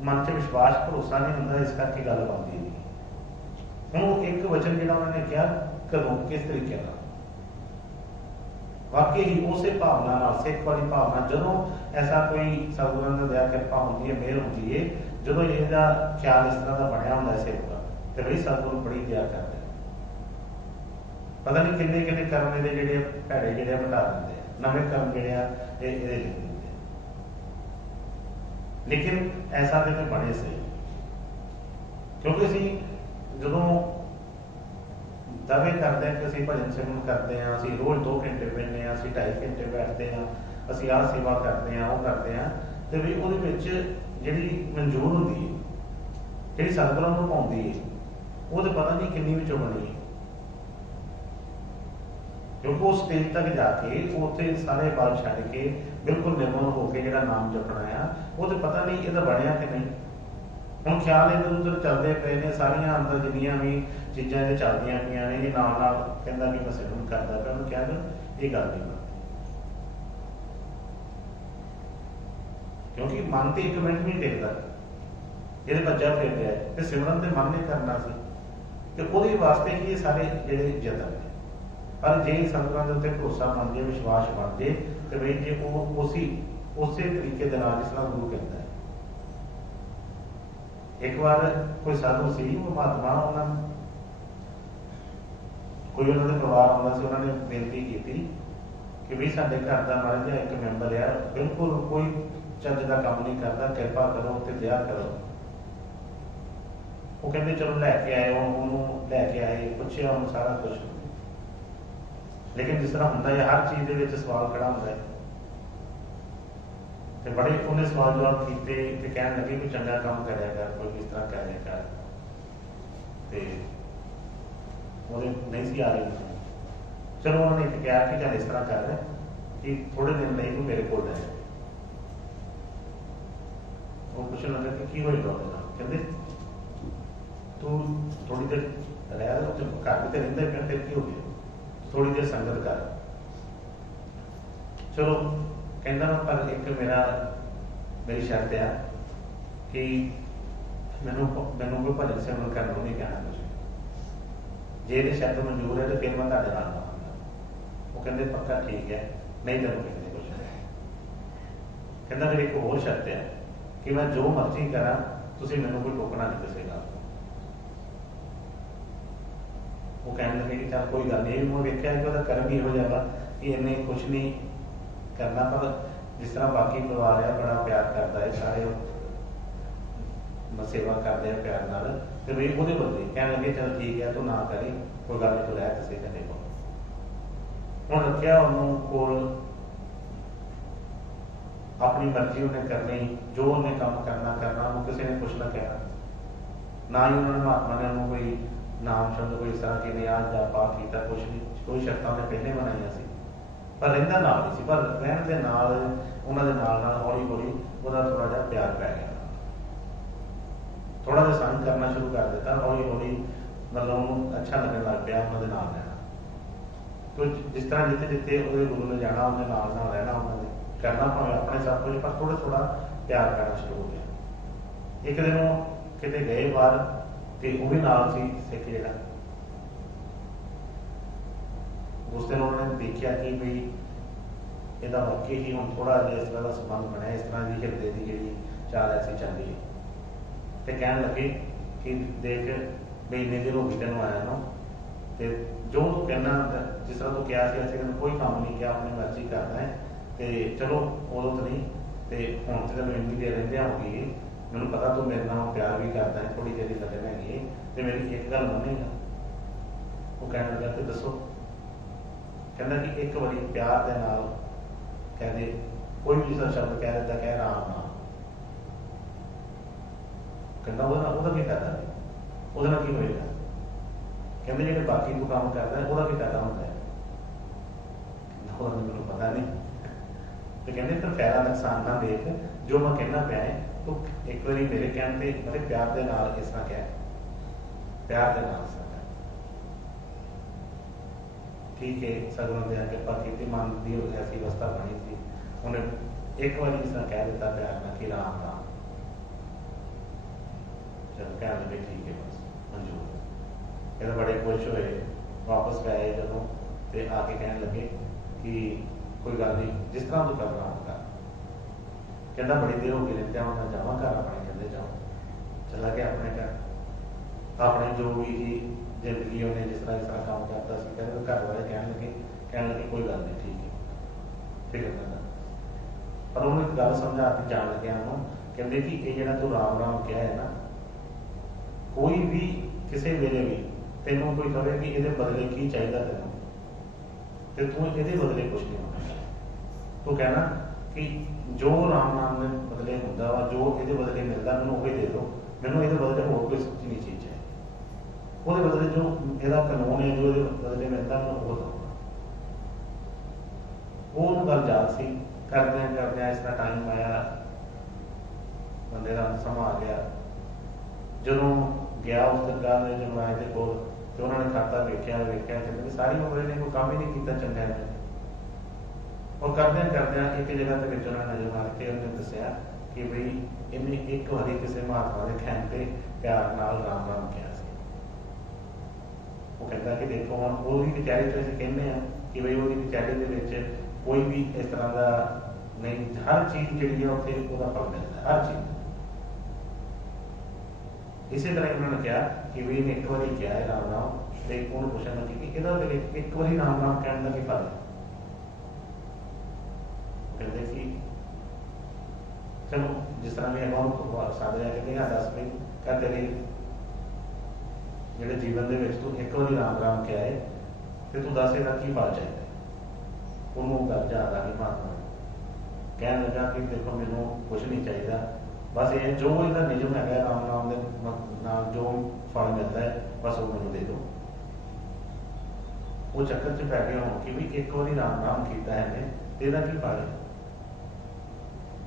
मन च विश्वास भरोसा नहीं होता, इस करके गल बनती नहीं। हूँ एक वचन जो उन्होंने कहा कदों किस तरीके का वाकई ही उस भावना सिख वाली भावना जो ऐसा कोई सतगुरां की दया कृपा होती है, मेहर होती है, जो इसका ख्याल इस तरह का बनया होंगे सिख का, तो बई सतगुरु बड़ी दया करते हैं। पता नहीं किन्ने किन्ने कर्म ये जो भैड़े जो बता देंगे, नवे कर्म जो लिख देंगे। लेकिन ऐसा तो बने सही, क्योंकि असी जो दावे करते हैं कि असी भजन सिमरन करते हैं, असी रोज 2 घंटे बहने, असी 2.5 घंटे बैठते हैं, असी आह सेवा करते हैं, वो करते हैं, तो भी वो जी मंजूर होती है, जी सतगुरां नूं पाउंदी है, वो तो पता नहीं किन्नी विचों बनी है। क्योंकि उस स्टेज तक जाके उत्थे सारे बाल छड्ड के बिल्कुल निर्मल होकर जो नाम जपना है, वो तो पता नहीं ये बनया कि नहीं। हम ख्याल इधर उधर चलते पे ने, सारिया अंदर जिन्नियां भी चीज़ां ये चलदियां पियां ने, ये नाल नाल कहंदा कि मैं सिमरन करदा पिया, मैं क्या कर ये गल नहीं बनती। क्योंकि मन तो 1 मिनट भी नहीं टिकता, ये भज्जा फिर रहा है, तो सिमरन तो मन ने करना सी, तो वो वास्ते ही ये सारे ਜਿਹੜੇ यतन ने। पर जे सतगुरां दे उत्ते भरोसा बन जाए, विश्वास बन जाए, तो बई जे वो उसी तरीके दे नाल जिस तरह गुरु कहता है। एक बार कोई साधु सी, वो महात्मा, उन्होंने कोई उन्होंने परिवार आउंदा सी, उन्होंने बेनती की कि भी साडे घर का महाराज एक मैंबर है, बिल्कुल कोई चज का काम नहीं करता, कृपा करो उत्ते दया करो। वो कहते चलो लैके आए, उन्होंने लैके आए, पूछया उन्होंने सारा कुछ, लेकिन जिस तरह होंदा है हर चीज़ के सवाल खड़ा होंदा है, तो बड़े उन्हें सवाल जवाब किए, तो कह लगे भी चंगा काम करेगा कर, कोई किस तरह करेगा, तो वो नहीं सी आ रही। चलो उन्होंने एक कहा कि चल इस तरह कर कि थोड़े दिन नहीं तू मेरे को रहे। वो पूछने लगा कि की होएगा, कहते तू थोड़ी देर रहा, घर भी तो रहिंदा पिया, फिर की हो गया, थोड़ी देर संगत कर। चलो कहना पर एक मेरी शर्त है कि मैनू कोई भजन सिमरन करने को नहीं कहना कुछ, जे ये शर्त मंजूर है तो फिर मैं तुहाडे नाल आवांगा। वो कहते पक्का ठीक है, नहीं तेन कहते कुछ। कहना फिर एक होर शर्त है कि मैं जो मर्जी करा, तुसीं मैनू कोई टोकना नहीं किसी गल। वो कहने लगे कि चल कोई गल नहीं, मैं वेख्या कि कर्म ही हो जाएगा कि इन्हें कुछ नहीं करना, पर जिस तरह बाकी परिवार है बड़ा प्यार करता है, सारे सेवा करते हैं प्यार नाल, तो बई वो बदले कहने लगे चल ठीक है, तू ना करी कोई गल नहीं, तो लै किसी कदे को। हुण रखिया उन्होंने कोल, अपनी मर्जी उन्हें करनी, जो उन्हें काम करना, उन्होंने किसी ने कुछ ना कहना, ना ही उन्होंने महात्मा ने उन्होंने कोई नाम शब्द कोई इस तरह की नियाज या पाठ किया, कुछ नहीं, कोई शर्तां उन्हें पहले बनाई सी, पर रहिंदा नाल नहीं सी, पर रहण दे नाल उन्होंने नाल हौली हौली थोड़ा जिहा प्यार पै गया, थोड़ा जिहा संग करना शुरू कर दिता, हौली हौली मतलब उन्होंने अच्छा लगने लग पिया उन्होंने नाल रहना। तो जिस तरह जिते जिते वो गुरु ने जाना, उन्हें नाल नाल रहना, उन्होंने करना भावें अपने सब कुछ, पर थोड़ा थोड़ा प्यार करना शुरू हो गया। एक दिन वो किते गए बाहर, तो वह भी नाल सी सिख जिहड़ा, उस दिन उन्होंने देखा कि बई यदा वाकई ही हम थोड़ा जिहा इस तरह का संबंध बनया, इस तरह की हिरदे की जी चाल ऐसी चल रही है, तो कह लगे कि देख बई इन्ने दिन हो गए तेन आया ना, तो जो तू कहना जिस तरह तू कहा असं कोई काम नहीं किया, अपनी मर्जी करना है, तो चलो उदों तो नहीं, तो हूँ तो तेन इन्नी देर रहिंदियां हो गई, मैनू पता तू मेरे नाल प्यार भी करता है, थोड़ी देर लगन हैगी, तो मेरी एक गल मनेगा। वो कहने लगा कि दसो, कहना कि एक बारी प्यार के नाल कह दे कोई भी जी सा शब्द कह देता, कह राम नाम, कहना ਉਹਦਾ ਕੀ ਫਾਇਦਾ ਹੈ, ਉਹਦੇ ਨਾਲ ਕੀ ਹੋਏਗਾ? ਕਹਿੰਦੇ ਜਿਹੜੇ ਬਾਕੀ ਨੂੰ ਕੰਮ ਕਰਦਾ ਉਹਦਾ ਕੀ ਫਾਇਦਾ ਹੁੰਦਾ ਹੈ? ਉਹਦਾ ਮੈਨੂੰ ਪਤਾ ਨਹੀਂ। ਤੇ ਕਹਿੰਦੇ ਫਿਰ ਫਾਇਦਾ ਨੁਕਸਾਨ ਨਾ ਦੇਖ, ਜੋ ਮੈਂ ਕਹਿਣਾ ਪਿਆ ਹੈ ਤੂੰ ਇੱਕ ਵਾਰੀ ਮੇਰੇ ਕਹਿਣ ਤੇ ਬੜੇ ਪਿਆਰ ਦੇ ਨਾਲ ਇਸ ਤਰ੍ਹਾਂ ਕਹਿ, ਪਿਆਰ ਦੇ ਨਾਲ ਸਕਦਾ। ਠੀਕ ਹੈ, ਸਗੋਂ ਦੇ ਕਿਰਪਾ ਕੀਤੀ, ਮਨ ਦੀ ਐਸੀ ਅਵਸਥਾ ਬਣੀ ਸੀ, ਉਹਨੇ ਇੱਕ ਵਾਰੀ ਇਸ ਤਰ੍ਹਾਂ ਕਹਿ ਦਿੱਤਾ ਪਿਆਰ ਨਾਲ ਕਿ ਰਾਮ ਰਾਮ। चल कह लगे ठीक है बस मंजूर। कहते बड़े खुश हुए, वापस गए जदों ते आके कहने लगे कि कोई गल नहीं, जिस तरह तू कर रहा कर। कहता बड़ी देर हो गई रहते मैं जावा घर अपने, कहते जाओ। चला गया अपने घर, अपने जो भी जिंदगी उन्हें जिस तरह काम करता सी, कहते घर वाले कहने लगे कोई गल नहीं ठीक है, फिक्र करना। पर उन्होंने एक गल समझा के जान लगे उन्होंने, कहते कि ये जो तू राम राम कहा है ना, कोई भी किसी वेले भी तेनों कोई कहे कि ये बदले की चाहिए तेनों, तो तू ये बदले कुछ नहीं होना। तू कहना कि जो राम नाम के बदले होंगे वा, जो ये बदले मिलता मैं वही दे दो, मैनू ये बदले होर कोई सच्ची नहीं चीज है, वो बदले जो यदा कानून है जो बदले मिलता मैं वो दो। वो गल याद सी, करदे इस तरह टाइम आया, बंदे का समा आ गया। ਜਦੋਂ ਗਿਆ ਉਸ ਦਰਗਾਹ ਦੇ ਜਮਰਾਜ ਦੇ ਕੋਲ ਤੇ ਉਹਨਾਂ ਨੇ ਖਾਤਾ ਵੇਖਿਆ, ਕਹਿੰਦੇ ਸਾਰੀ ਉਮਰ ਇਹਨੇ ਕੋਈ ਕੰਮ ਹੀ ਨਹੀਂ ਕੀਤਾ ਚੰਗਾ ਹੈ। ਉਹ ਕਰਦਿਆਂ ਇੱਕ ਜਗ੍ਹਾ ਤੇ ਵਿੱਚ ਉਹਨਾਂ ਨੇ ਨਜ਼ਰ ਮਾਰ ਕੇ ਉਹਨੇ ਦੱਸਿਆ ਕਿ ਬਈ ਇਹਨੇ ਇੱਕ ਵਾਰੀ ਕਿਸੇ ਮਹਾਤਮਾ ਦੇ ਕਹਿਣ ਤੇ ਪਿਆਰ ਨਾਲ ਰਾਮ ਰਾਮ ਕਿਹਾ ਸੀ। ਉਹ ਕਹਿੰਦਾ ਕਿ ਦੇਖੋ ਹੁਣ ਉਹਦੀ ਵਿਚਾਰੀ ਤੋਂ ਅਸੀਂ ਕਹਿੰਦੇ ਹਾਂ ਕਿ ਬਈ ਉਹਦੀ ਵਿਚਾਰੀ ਦੇ ਵਿੱਚ ਕੋਈ ਵੀ ਇਸ ਤਰ੍ਹਾਂ ਦਾ ਨਹੀਂ, ਹਰ ਚੀਜ਼ ਜਿਹੜੀ ਹੈ ਉੱਥੇ ਉਹਦਾ ਫਲ ਮਿਲਦਾ, ਹਰ ਚੀਜ਼। इसी तरह उन्होंने कहा कि भी एक बार क्या है राम राम, एक उन्होंने पूछा कि एक बार राम राम कहने का की फल है? कहते कि चलो जिस तरह भी अगों साधे कहते हैं दस भाई क्या तेरे जो जीवन के तू एक बार राम राम क्या है तो तू दस इसका की फल चाहिए? उन्होंने गल याद आ गई महात्मा कह लगा कि देखो मैनू कुछ नहीं चाहिए, बस ये जो इसका निजम है राम नाम के नाम जो फल मिलता है बस वो मैंने दे दो। वो चक्कर च पै गए हो कि भी एक बार राम नाम किया है तेरा की फल है?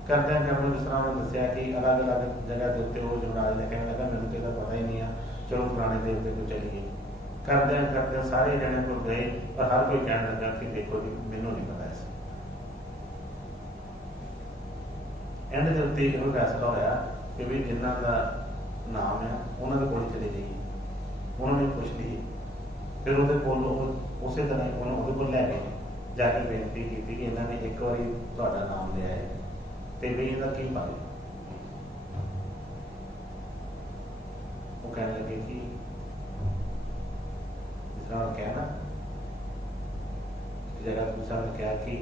करदे जिस तरह उन्होंने दसिया कि अलग अलग जगह के उत्ते वो जमराज ने कहने लगा मैंने तो पता ही नहीं है, चलो पुराने देवते को चलिए। करदे सारे जने को गए पर हर कोई कहने लगा कि देखो जी मैनू नहीं पता इस एंड के उत्ते यह फैसला होया कि भी जिन्हों का नाम है उन्होंने कोल चले जाइए, उन्होंने पुछ ली। फिर वो उस तरह उन्होंने को लैके जाके बेनती की कि इन्होंने एक बार तुहाडा नाम लिया है तो भी इसका की फल? वो कहने लगे कि जिस तरह कहना जगह दूसरा ने कहा कि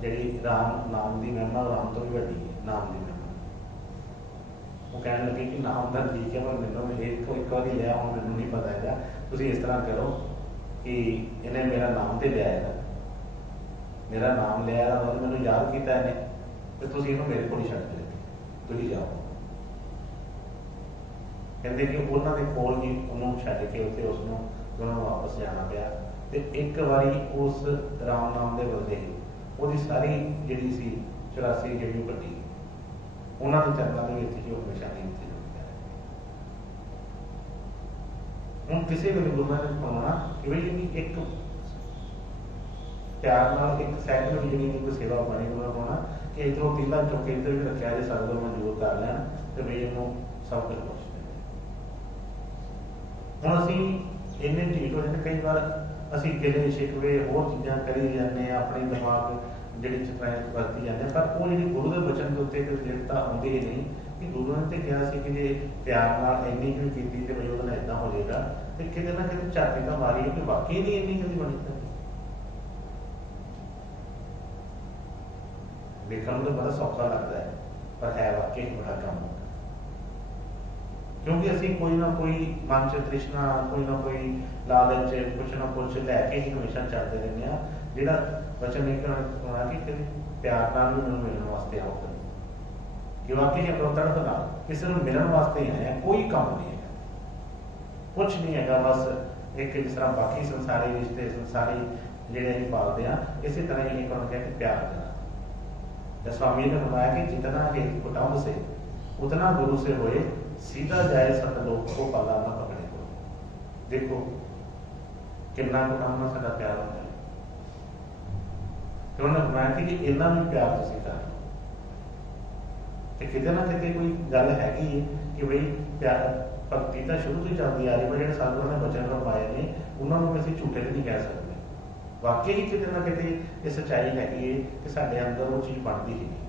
जी राम नाम की महिमा राम तो भी वड्डी है नाम की महिमा। वो कहने लगे कि नाम तो ठीक है पर मैंने एक बार लिया हूँ मैंने नहीं पता है, तुम इस तरह करो कि इन्हें मेरा नाम तो लिया है, मेरा नाम लिया मतलब मैंने याद किया इन्हें तो तुम इन्हों मेरे को छड्ड दे, तुम जाओ। कहते कि उन्होंने कोल ही उन्होंने छड्ड के उत्ते उसनों उन्होंने वापस जाना पाया। तो एक बारी उस राम नाम के बदले ਉਹਦੀ सारी ਜਿਹੜੀ ਸੀ 84 ਜਿਹੜੀ ਵੱਡੀ ਉਹਨਾਂ ਦੇ ਚਰਨਾਂ ਦੇ ਵਿੱਚ ਜੋ ਹਮੇਸ਼ਾ ਨਹੀਂ ਉੱਥੇ ਜੁੜਦਾ ਹੈ। ਹੁਣ ਕਿਸੇ ਵੀ ਗੁਰੂ ਨੇ ਪਾਉਣਾ ਕਿ ਵੀ ਜਿਹੜੀ ਇੱਕ ਪਿਆਰ ਨਾਲ ਇੱਕ ਸੈਕਿੰਡ ਦੀ ਜਿਹੜੀ ਕੋਈ ਸੇਵਾ ਬਣੀ ਉਹਨਾਂ ਪਾਉਣਾ ਕਿ ਇਧਰੋਂ ਤੀਲਾ ਚੁੱਕ ਕੇ ਇੱਧਰ ਵੀ ਰੱਖਿਆ ਜੇ ਸਰਗੁਰੂ ਮਨਜ਼ੂਰ ਕਰ ਲੈਣ ਤੇ ਵੀ ਇਹਨੂੰ ਸਭ ਕੁਝ ਬਖਸ਼ ਦੇਵੇ। ਹੁਣ ਅਸੀਂ ਇੰਨੇ ਢੀਠ ਹੋ ਜਾਂਦੇ, ਕਈ ਵਾਰ ਅਸੀਂ ਗਿਲੇ ਸ਼ਿਕਵੇ ਹੋਰ ਚੀਜ਼ਾਂ ਕਰੀ ਜਾਂਦੇ ਹਾਂ, ਆਪਣੇ ਦਿਮਾਗ ਜਿਹੜੀ ਚਤਰਾਈ ਵਰਤੀ ਜਾਂਦੇ, ਪਰ ਉਹ ਜਿਹੜੀ ਗੁਰੂ ਦੇ ਬਚਨ ਦੇ ਉੱਤੇ ਇੱਕ ਦ੍ਰਿੜਤਾ ਆਉਂਦੀ ਹੀ ਨਹੀਂ ਕਿ ਗੁਰੂ ਨੇ ਤੇ ਕਿਹਾ ਸੀ ਕਿ ਜੇ ਪਿਆਰ ਨਾਲ ਇੰਨੀ ਕੁ ਕੀਤੀ ਤੇ ਬਈ ਉਹਦੇ ਨਾਲ ਏਦਾਂ ਹੋ ਜਾਏਗਾ, ਤੇ ਕਿਤੇ ਨਾ ਕਿਤੇ ਝਾਤੀ ਤਾਂ ਮਾਰੀ ਕਿ ਵਾਕਈ ਨਹੀਂ ਇੰਨੀ ਕਦੀ ਬਣੀ। ਤਾਂ ਦੇਖਣ ਨੂੰ ਤਾਂ ਬੜਾ ਸੌਖਾ ਲੱਗਦਾ ਹੈ ਪਰ ਹੈ ਵਾਕਈ ਬੜਾ ਕੰਮ, क्योंकि असी कोई ना कोई मन च तृष्णा, कोई ना कोई लालच, कुछ ना कुछ लैके ही हमेशा चलते रहने। जोड़ा वचन एक होना कि प्यार नाल भी मैनूं मिलण वास्ते आओ कि वाकई अपना तड़प ना किसी को मिलण वास्ते ही आए, कोई काम नहीं है, कुछ नहीं है। बस एक जिस तरह बाकी संसारी रिश्ते संसारी जिहड़े असीं पालदे आ, इसी तरह ही एक उन्होंने कहा प्यार देना। स्वामी ने फरमाया कि जितना ये कुटुंब से उतना गुरु से होए, सीधा जाए सतलोक को पाला ना पकड़े को। देखो कितना कुटुंब में साडा प्यार होता है। तो उन्होंने फरमाया कि इन्ना भी प्यार तुसीं कर किते ना किते कोई गल हैगी है कि बई प्यार भगती तो शुरू तो चलती आ रही, पर जो साधुओं ने वचन फरमाए ने उन्होंने असीं झूठे तो नहीं कह सकते। वाकई ही किते ना किते ये सच्चाई हैगी है कि साडे अंदर वो चीज़ बनती ही नहीं,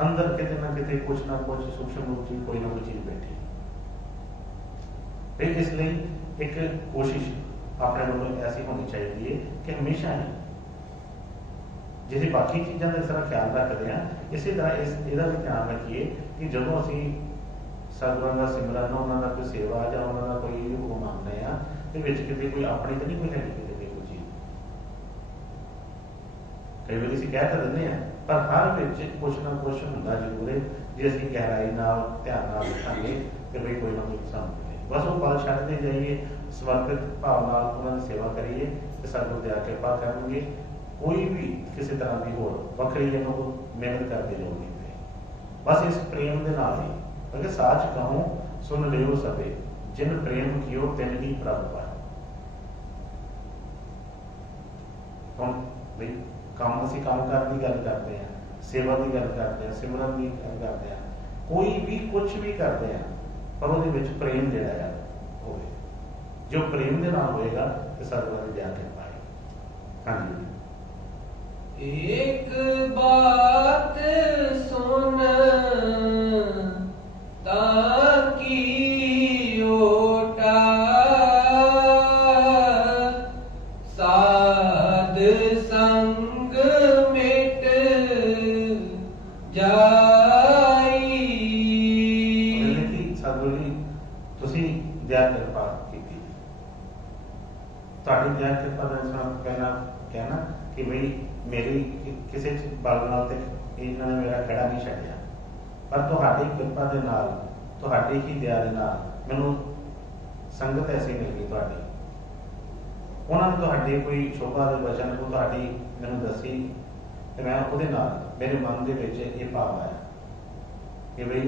अंदर किते ना किते कुछ ना कुछ सूक्ष्म रूप चीज कोई ना कोई चीज बैठी। फिर इसलिए एक कोशिश अपने वालों ऐसी होनी चाहिए कि हमेशा ही जिसे बाकी चीज़ों का इस तरह ख्याल रखते हैं, इसी तरह इसका भी ध्यान रखिए कि जो असी सतगुरां का सिमरन उन्होंने कोई सेवा या उन्होंने कोई हुक्म मानते हैं तो कितने कोई अपनी तो नहीं कोई हैगी कितने कोई चीज। कई बार असीं कह तो दें पर हर विच कुछ ना कुछ होंदा जरूर है, जे असीं गहराई नाल ध्यान नाल देखांगे तो बई कोई ना कोई सानूं मिले। बस वो पल छड्डदे जाइए, समर्पित भाव नाल उन्हां दी सेवा करिए तो सतगुर दया कृपा करनगे। कोई भी किसी तरह की होर वखरी इन्हों मेहनत करने की लोड़ नहीं पई, बस इस प्रेम के नाल ही। क्योंकि साच कहूँ सुन लियो सबे, जिन प्रेम कियो तिन ही प्रभ पाए। हम भाई काम असीं काम करने की गल करते हैं, सेवा की गल करते हैं, सिमरन की गल करते हैं, कोई भी कुछ भी करते हैं, पर वो प्रेम जिहड़ा है होवे, जो प्रेम के नाल होएगा तो सतगुर दी दया कृपा है। हाँ जी, एक बात सुन ताकि ओटा साध संग मिट जाई। सतगुरु जी तुसीं दया कृपा कीती, तुहाडी दया कृपा का कहना कि बई मेरी किसी बल नाल ते इन्होंने मेरा खड़ा नहीं छड्डिया, पर तुहाडी कृपा दे नाल तुहाडी ही दया दे नाल मैनूं संगत ऐसी मिल गई तुहाडी। उन्होंने तुहाडी कोई शोभा दे वचन को तुहाडी मैनूं दसी ते मैं उहदे नाल मेरे मन दे विच ये भाव आया कि बई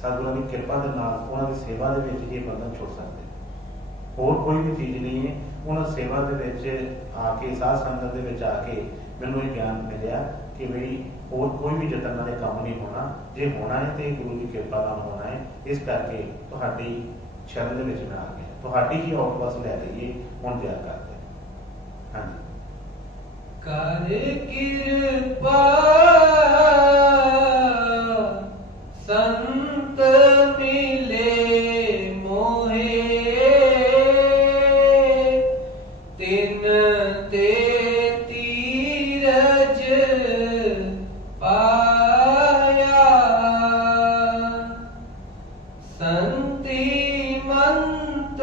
सतगुरां दी कृपा दे नाल उन्हां दी सेवा दे विच ये बंधन छुट सकदे, होर कोई भी चीज़ नहीं है। उन्होंने सेवा दे विच आके साध संगत दे विच आके मैनूं ये ज्ञान मिलिया कि बई होर कोई भी जतन नाल काम नहीं होना, जे होना है तो गुरु की कृपा नाल होना है। इस करके तुहाडी शरण दे विच मैं आ गया, तुहाडी ही औट बस लै लईए, हुण दया करदे। हाँ जी, कर कृपा संत मिले मोहे, तिन ते तीरज पाया, संति मंत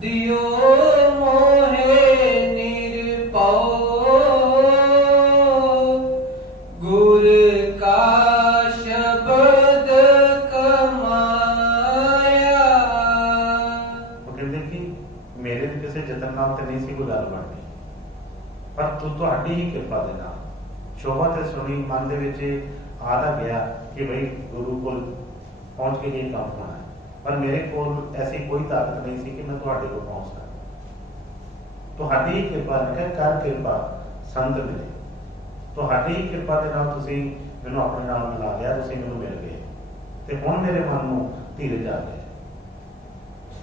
दियो मोहे निर्भय, गुर का शब्द कमाया। वो कहते कि मेरे किसी जतन नाल ते नहीं सी कोई गल बननी, पर तुहाडी ही कृपा दे नाल शोभा ते सुनी मन दे विच आदा गया कि भाई गुरु को पहुंच के ये काम होना है, पर मेरे को ऐसी कोई ताकत नहीं सी कि मैं तुहाडे को पहुंच सकां। तुहाडी ही कृपा ने कर कृपा संत मिले, तुहाडी ही कृपा दे नाल तुसीं मैनूं अपने नाल मिला लिया, तुसीं मैनूं मिल गए ते हुण मेरे मन नूं धीरज आ गई,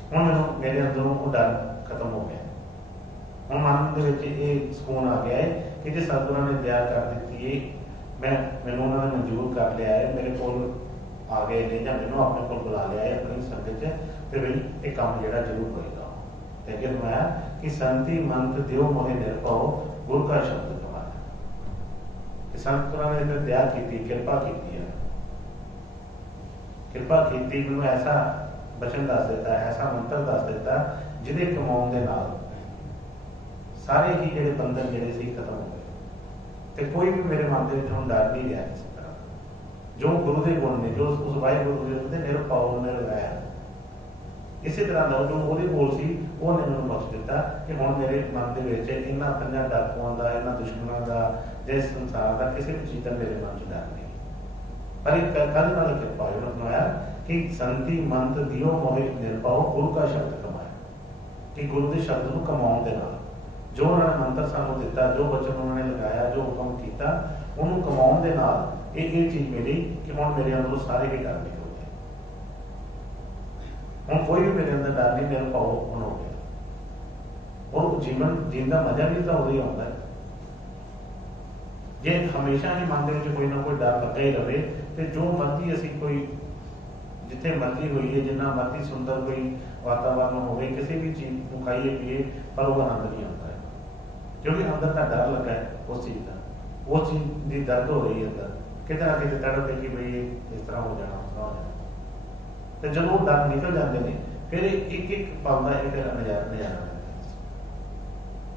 हुण मैनूं मेरे अंदरों वो डर खत्म हो गया, हुण मन दे विच ये सुकून आ गया है कि जे सतगुरां ने दया कर दी है, मैनूं उन्होंने मंजूर कर लिया है, मेरे को आ गए ने या मैनूं अपने को बुला लिया है अपनी संगत च, ते बई ये काम जिहड़ा जरूर होएगा। ते अगे फरमाया कि संति मंत दियो मोहे निर्भय, गुर का शब्द कमाया। कि सतगुरां ने दया की, कृपा की है, कृपा की, मैनूं ऐसा वचन दस देता है, ऐसा मंत्र दस देता ਜਿਹਦੇ ਕਮਾਉਣ ਦੇ ਨਾਲ ਸਾਰੇ ਹੀ ਜਿਹੜੇ ਬੰਧਨ ਜਿਹੜੇ ਸੀ ਖਤਮ ਹੋ ਗਏ ਤੇ ਕੋਈ ਵੀ ਮੇਰੇ ਮਨ ਦੇ ਵਿੱਚ ਹੁਣ ਡਰ ਨਹੀਂ ਰਿਹਾ ਕਿਸੇ ਤਰ੍ਹਾਂ ਦਾ। ਜੋ ਗੁਰੂ ਦੇ ਗੁਣ ਨੇ, ਜੋ ਉਸ ਵਾਹਿਗੁਰੂ ਦੇ ਹੁੰਦੇ ਨਿਰਭਉ ਨਿਰਵੈਰ, ਇਸੇ ਤਰ੍ਹਾਂ ਦਾ ਜੋ ਉਹਦੇ ਕੋਲ ਸੀ ਉਹਨੇ ਮੈਨੂੰ ਬਖਸ਼ ਦਿੱਤਾ ਕਿ ਹੁਣ ਮੇਰੇ ਮਨ ਦੇ ਵਿੱਚ ਇਹਨਾਂ ਪੰਜਾਂ ਡਾਕੂਆਂ ਦਾ, ਇਹਨਾਂ ਦੁਸ਼ਮਣਾਂ ਦਾ, ਜਿਸ ਸੰਸਾਰ ਦਾ ਕਿਸੇ ਵੀ ਚੀਜ਼ ਦਾ ਮੇਰੇ ਮਨ 'ਚ ਡਰ ਨਹੀਂ। ਪਰ ਇੱਕ ਕੱਲ ਨਾਲ ਕਿਰਪਾ ਉਹਨਾਂ ਬਣਾਇਆ ਕਿ ਸੰਤੀ ਮੰਤ ਦਿਓ ਮੋਹਿ ਨਿਰਭਉ ਗੁਰੂ ਕਾ ਸ਼ਬਦ ਕਮਾਇਆ, ਕਿ ਗੁਰੂ ਦੇ ਸ਼ਬਦ ਨੂੰ ਕਮਾਉਣ ਦੇ ਨਾਲ ਜੋ ਉਹਨਾਂ ਨੇ ਮੰਤਰ ਸਾਨੂੰ ਦਿੱਤਾ, ਜੋ ਬਚਨ ਉਹਨਾਂ ਨੇ ਲਗਾਇਆ, ਜੋ ਹੁਕਮ ਕੀਤਾ, ਉਹਨੂੰ ਕਮਾਉਣ ਦੇ ਨਾਲ ਇਹ ਚੀਜ਼ ਮਿਲੀ ਕਿ ਹੁਣ ਮੇਰੇ ਅੰਦਰੋਂ ਸਾਰੇ ਹੀ ਡਰ ਨਿਕਲ ਗਏ। ਹੁਣ ਕੋਈ ਵੀ ਮੇਰੇ ਅੰਦਰ ਡਰ ਨਹੀਂ, ਮੇਰਾ ਭਾਵ ਹੁਣ ਹੋ ਗਿਆ। ਉਹ ਜੀਵਨ ਜੀਣ ਦਾ ਮਜ਼ਾ ਵੀ ਤਾਂ ਉਦੋਂ ਹੀ ਆਉਂਦਾ ਹੈ ਜੇ ਹਮੇਸ਼ਾ ਹੀ ਮਨ ਦੇ ਵਿੱਚ ਕੋਈ ਨਾ ਕੋਈ ਡਰ ਲੱਗਾ ਹੀ ਰਵੇ ਤੇ ਜੋ ਮਰਜ਼ੀ ਅਸੀਂ ਕੋਈ ਜਿੱਥੇ ਮਰਜ਼ੀ ਹੋਈਏ, ਜਿੰਨਾ ਮਰਜ਼ੀ ਸੁੰਦਰ ਕੋਈ ਵਾਤਾਵਰਨ ਹੋਵੇ, ਕਿਸੇ ਵੀ ਚੀਜ਼ ਨੂੰ ਖਾਈਏ ਪੀਏ, ਪਰ ਉਹ ਆਨੰਦ ਨਹੀਂ ਆਉਂਦਾ ਹੈ ਕਿਉਂਕਿ ਅੰਦਰ ਤਾਂ ਡਰ ਲੱਗਾ ਹੈ ਉਸ ਚੀਜ਼ ਦਾ, ਉਸ ਚੀਜ਼ ਦੀ ਦਰਦ ਹੋ ਰਹੀ ਹੈ ਅੰਦਰ, ਕਿਤੇ ਨਾ ਕਿਤੇ ਤੜਪ ਹੈ ਕਿ ਬਈ ਇਸ ਤਰ੍ਹਾਂ ਹੋ ਜਾਣਾ, ਉਸ ਤਰ੍ਹਾਂ ਹੋ ਜਾਣਾ। ਤੇ ਜਦੋਂ ਉਹ ਡਰ ਨਿਕਲ ਜਾਂਦੇ ਨੇ ਫਿਰ ਇੱਕ ਇੱਕ ਪਲ ਦਾ ਇੱਕ ਨਜ਼ਾਰਾ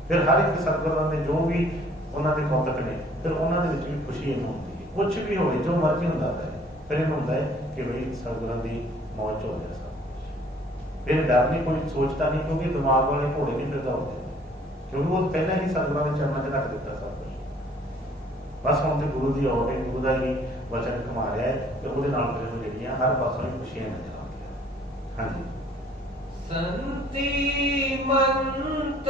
ਫਿਰ ਹਰ ਇੱਕ ਸਤਿਗੁਰਾਂ ਦੇ ਜੋ ਵੀ ਉਹਨਾਂ ਦੇ ਕੌਤਕ ਨੇ, ਫਿਰ ਉਹਨਾਂ ਦੇ ਵਿੱਚ ਵੀ ਖੁਸ਼ੀ ਇਹਨੂੰ ਹੁੰਦੀ ਹੈ। ਕੁਛ ਵੀ ਹੋਵੇ, ਜੋ ਮਰਜ਼ੀ ਹੁੰਦਾ ਹੈ, ਫਿਰ ਇਹਨੂੰ ਹੁੰਦਾ ਹੈ ਕਿ ਬਈ ਸਤਿਗੁਰਾਂ ਦੀ ਮੌਜ ਹੋ ਜਾਏ ਸਭ ਕੁਛ। ਫਿਰ ਡਰ ਨਹੀਂ, ਕੋਈ ਸੋਚਦਾ ਨਹੀਂ, ਕਿਉਂਕਿ ਦਿਮਾਗ ਵਾਲੇ ਘੋੜੇ ਨਹੀਂ ਪੈਦਾ ਹੁੰਦੇ, ਕਿਉਂਕਿ ਉਹ ਪਹਿਲਾਂ ਹੀ ਸਤਿਗੁਰਾਂ ਦੇ ਚਰਨਾਂ 'ਚ ਰੱਖ ਦਿੱਤਾ ਸਭ ਕੁਛ। ਬਸ ਹੁਣ ਤੇ ਗੁਰੂ ਦੀ ਔੜ ਹੈ, ਗੁਰੂ ਦਾ ਹੀ ਵਚਨ ਕਮਾ ਰਿਹਾ ਹੈ ਤੇ ਉਹਦੇ ਨਾਲ ਫਿਰ ਜਿਹੜੀਆਂ ਹਰ ਪਾਸੋਂ ਹੀ ਖੁਸ਼ੀਆਂ ਨਜ਼ਰ ਆਉਂਦੀਆਂ। ਹਾਂਜੀ। ਸੰਤੀ ਮੰਤ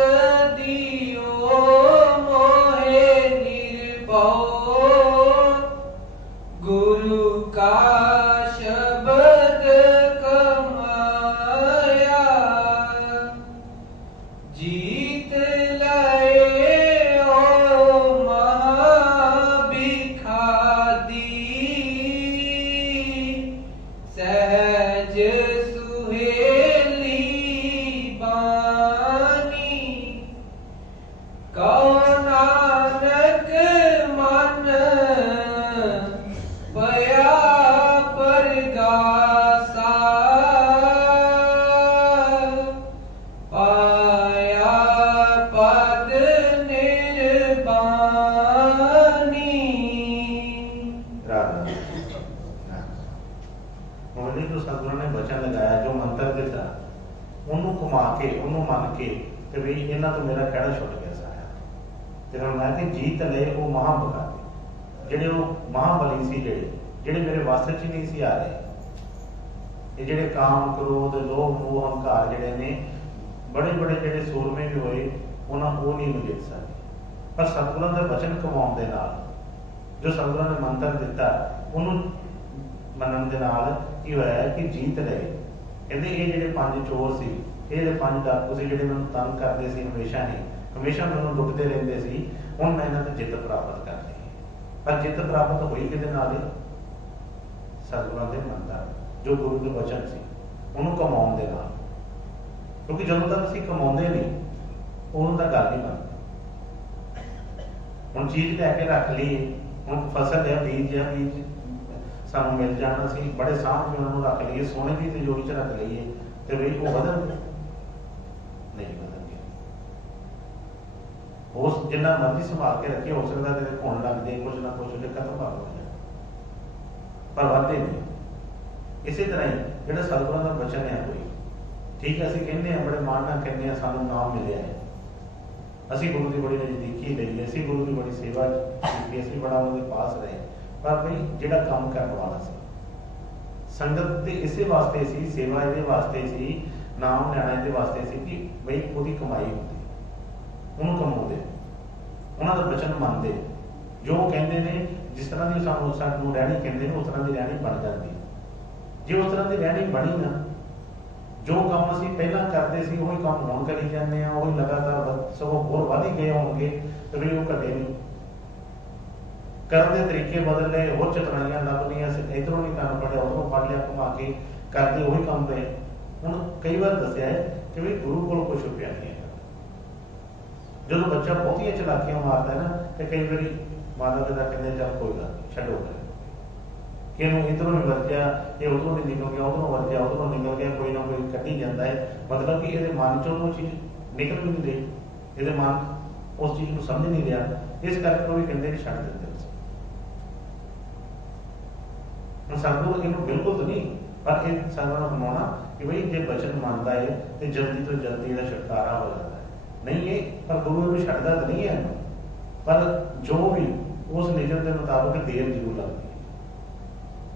ਦਿਓ ਮੋਹਿ ਨਿਰਭਉ ਗੁਰੂ ਕਾ ਸ਼ਬਦ ਕਮਾਇਆ ਜੀਤ ਲਏ ਓ ਮਹਾ ਬਿਖਾਦੀ ਸਹਿਜ ਤੇ ਵੀ ਇਹਨਾਂ ਤੋਂ ਮੇਰਾ ਕਿਹੜਾ ਛੁੱਟ ਗਿਆ ਸਾਰਾ। ਤੇ ਹੁਣ ਮੈਂ ਕਿ ਜੀਤ ਲਏ ਉਹ ਮਹਾਂਬਲੀ, ਜਿਹੜੇ ਉਹ ਮਹਾਂਬਲੀ ਸੀ, ਜਿਹੜੇ ਮੇਰੇ ਵਾਸਤੇ 'ਚ ਨਹੀਂ ਸੀ ਆ ਰਹੇ। ਇਹ ਜਿਹੜੇ ਕਾਮ, ਕ੍ਰੋਧ, ਲੋਭ, ਮੋਹ, ਹੰਕਾਰ ਜਿਹੜੇ ਨੇ ਬੜੇ ਬੜੇ ਜਿਹੜੇ ਸੂਰਮੇ ਵੀ ਹੋਏ, ਉਹ ਨਹੀਂ ਨੂੰ ਜਿੱਤ ਸਕੇ। ਪਰ ਸਤਿਗੁਰਾਂ ਦਾ ਵਚਨ ਕਮਾਉਣ ਦੇ ਨਾਲ, ਜੋ ਸਤਿਗੁਰਾਂ ਨੇ ਮੰਤਰ ਦਿੱਤਾ ਉਹਨੂੰ ਮੰਨਣ ਦੇ ਨਾਲ ਕੀ ਹੋਇਆ ਕਿ ਜੀਤ ਲਏ। ਕਹਿੰਦੇ ਇਹ ਜਿਹੜੇ ਪੰਜ ਚੋਰ ਸੀ, ਇਹ ਜਿਹੜੇ ਪੰਜ ਡਾਕੂ ਸੀ, ਜਿਹੜੇ ਮੈਨੂੰ ਤੰਗ ਕਰਦੇ ਸੀ ਹਮੇਸ਼ਾ ਮੈਨੂੰ ਲੁੱਟਦੇ ਰਹਿੰਦੇ ਸੀ, ਹੁਣ ਮੈਂ ਇਹਨਾਂ ਤੇ ਜਿੱਤ ਪ੍ਰਾਪਤ ਕਰ ਲਈ। ਪਰ ਜਿੱਤ ਪ੍ਰਾਪਤ ਹੋਈ ਕਿਹਦੇ ਨਾਲ? ਸਤਿਗੁਰਾਂ ਦੇ ਮੰਤਰ, ਜੋ ਗੁਰੂ ਦੇ ਵਚਨ ਸੀ, ਉਹਨੂੰ ਕਮਾਉਣ ਦੇ ਨਾਲ। ਕਿਉਂਕਿ ਜਦੋਂ ਤੱਕ ਅਸੀਂ ਕਮਾਉਂਦੇ ਨਹੀਂ, ਉਹਨੂੰ ਤਾਂ ਗੱਲ ਨਹੀਂ ਬਣਦੀ। ਹੁਣ ਚੀਜ਼ ਲੈ ਕੇ ਰੱਖ ਲਈ, ਹੁਣ ਫਸਲ ਹੈ, ਬੀਜ ਹੈ, ਬੀਜ ਸਾਨੂੰ ਮਿਲ ਜਾਣਾ, ਅਸੀਂ ਬੜੇ ਸਾਂਭ ਕੇ ਉਹਨੂੰ ਰੱਖ ਲਈਏ, ਸੋਨੇ ਦੀ ਤਿਜੋਰੀ 'ਚ ਰੱਖ ਲਈਏ ਤੇ ਬਈ ਉਹ ਵਧਣਗੇ ਨਹੀਂ ਵਧਣਗੇ। ਉਸ ਜਿੰਨਾ ਮਰਜ਼ੀ ਸੰਭਾਲ ਕੇ ਰੱਖੇ, ਹੋ ਸਕਦਾ ਤੇ ਘੁਣ ਲੱਗ ਜਾਏ, ਕੁਛ ਨਾ ਕੁਛ ਖਤਮ ਕਰ ਹੋ ਜਾਏ, ਪਰ ਵਧਦੇ ਨਹੀਂ। ਇਸੇ ਤਰ੍ਹਾਂ ਹੀ ਜਿਹੜਾ ਸਤਿਗੁਰਾਂ ਦਾ ਵਚਨ ਹੈ ਕੋਈ, ਠੀਕ ਹੈ, ਅਸੀਂ ਕਹਿੰਦੇ ਹਾਂ, ਬੜੇ ਮਾਣ ਨਾਲ ਕਹਿੰਦੇ ਹਾਂ ਸਾਨੂੰ ਨਾਮ ਮਿਲਿਆ ਹੈ, ਅਸੀਂ ਗੁਰੂ ਦੀ ਬੜੀ ਨਜ਼ਦੀਕੀ ਲਈ, ਅਸੀਂ ਗੁਰੂ ਦੀ ਬੜੀ ਸੇਵਾ ਕੀਤੀ, ਅਸੀਂ ਬੜਾ ਉਹਨਾਂ ਦੇ ਪਾਸ ਰਹੇ। ਪਰ ਬਈ ਜਿਹੜਾ ਕੰਮ ਕਰਨ ਵਾਲਾ ਸੀ, ਸੰਗਤ ਦੇ ਇਸੇ ਵਾਸਤੇ ਸੀ, ਸੇਵਾ ਇਹਦੇ ਵਾਸਤੇ ਸੀ, ਨਾਮ ਲੈਣਾ ਇਹਦੇ ਵਾਸਤੇ ਸੀ ਕਿ ਬਈ ਉਹਦੀ ਕਮਾਈ ਹੁੰਦੀ, ਉਹਨੂੰ ਕਮਾਉਂਦੇ, ਉਹਨਾਂ ਦਾ ਵਚਨ ਮੰਨਦੇ, ਜੋ ਕਹਿੰਦੇ ਨੇ, ਜਿਸ ਤਰ੍ਹਾਂ ਦੀ ਸਾਨੂੰ ਰਹਿਣੀ ਕਹਿੰਦੇ ਨੇ, ਉਸ ਤਰ੍ਹਾਂ ਦੀ ਰਹਿਣੀ ਬਣ ਜਾਂਦੀ। ਜੇ ਉਸ ਤਰ੍ਹਾਂ ਦੀ ਰਹਿਣੀ ਬਣੀ ਨਾ, ਜੋ ਕੰਮ ਅਸੀਂ ਪਹਿਲਾਂ ਕਰਦੇ ਸੀ ਉਹੀ ਕੰਮ ਹੁਣ ਕਰੀ ਜਾਂਦੇ ਹਾਂ, ਉਹੀ ਲਗਾਤਾਰ ਸਗੋਂ ਹੋਰ ਵਧ ਹੀ ਗਏ ਹੋਣਗੇ, ਤੇ ਵੀ ਉਹ ਘਟੇ ਨਹੀਂ। ਕਰਨ ਦੇ ਤਰੀਕੇ ਬਦਲ ਲਏ, ਹੋਰ ਚਤਰਾਈਆਂ ਲੱਭ ਲਈਆਂ, ਇੱਧਰੋਂ ਨਹੀਂ ਕੰਮ ਪੜਿਆ, ਉਧਰੋਂ ਪੜ ਲਿਆ, ਘੁਮਾ ਕੇ ਕਰਦੇ ਉਹੀ ਕੰਮ ਪਏ। ਹੁਣ ਕਈ ਵਾਰ ਦੱਸਿਆ ਹੈ ਕਿ ਵੀ ਗੁਰੂ ਕੋਲ ਕੁਛ ਛੁਪਿਆ ਨਹੀਂ ਹੈ। ਜਦੋਂ ਬੱਚਾ ਬਹੁਤੀਆਂ ਚਲਾਕੀਆਂ ਮਾਰਦਾ ਨਾ, ਤੇ ਕਈ ਵਾਰੀ ਮਾਤਾ ਪਿਤਾ ਕਹਿੰਦੇ ਚੱਲ ਕੋਈ ਗੱਲ ਨਹੀਂ, ਛੱਡੋ, कि इन्हों इधरों नहीं वरत्या, ये उधरों नहीं निकल गया, उधरों वरत्या, उधरों निकल गया, कोई ना कोई कटी जाता है। मतलब कि ये मन चो वो चीज़ निकल भी नहीं रही, ये मन उस चीज़ को समझ नहीं रहा, इस करके वो भी कहते कि छड्ड देते सतगुरु इन्हों बिल्कुल तो नहीं, पर ये सारा घुमाना कि भाई जो बचन मानता है तो जल्दी तो जल्दी इसका छुटकारा हो जाता है। नहीं ये पर गुरु इन्हों छड्डदा तो नहीं है, पर जो भी उस नियम के मुताबिक देर जरूर लगती है।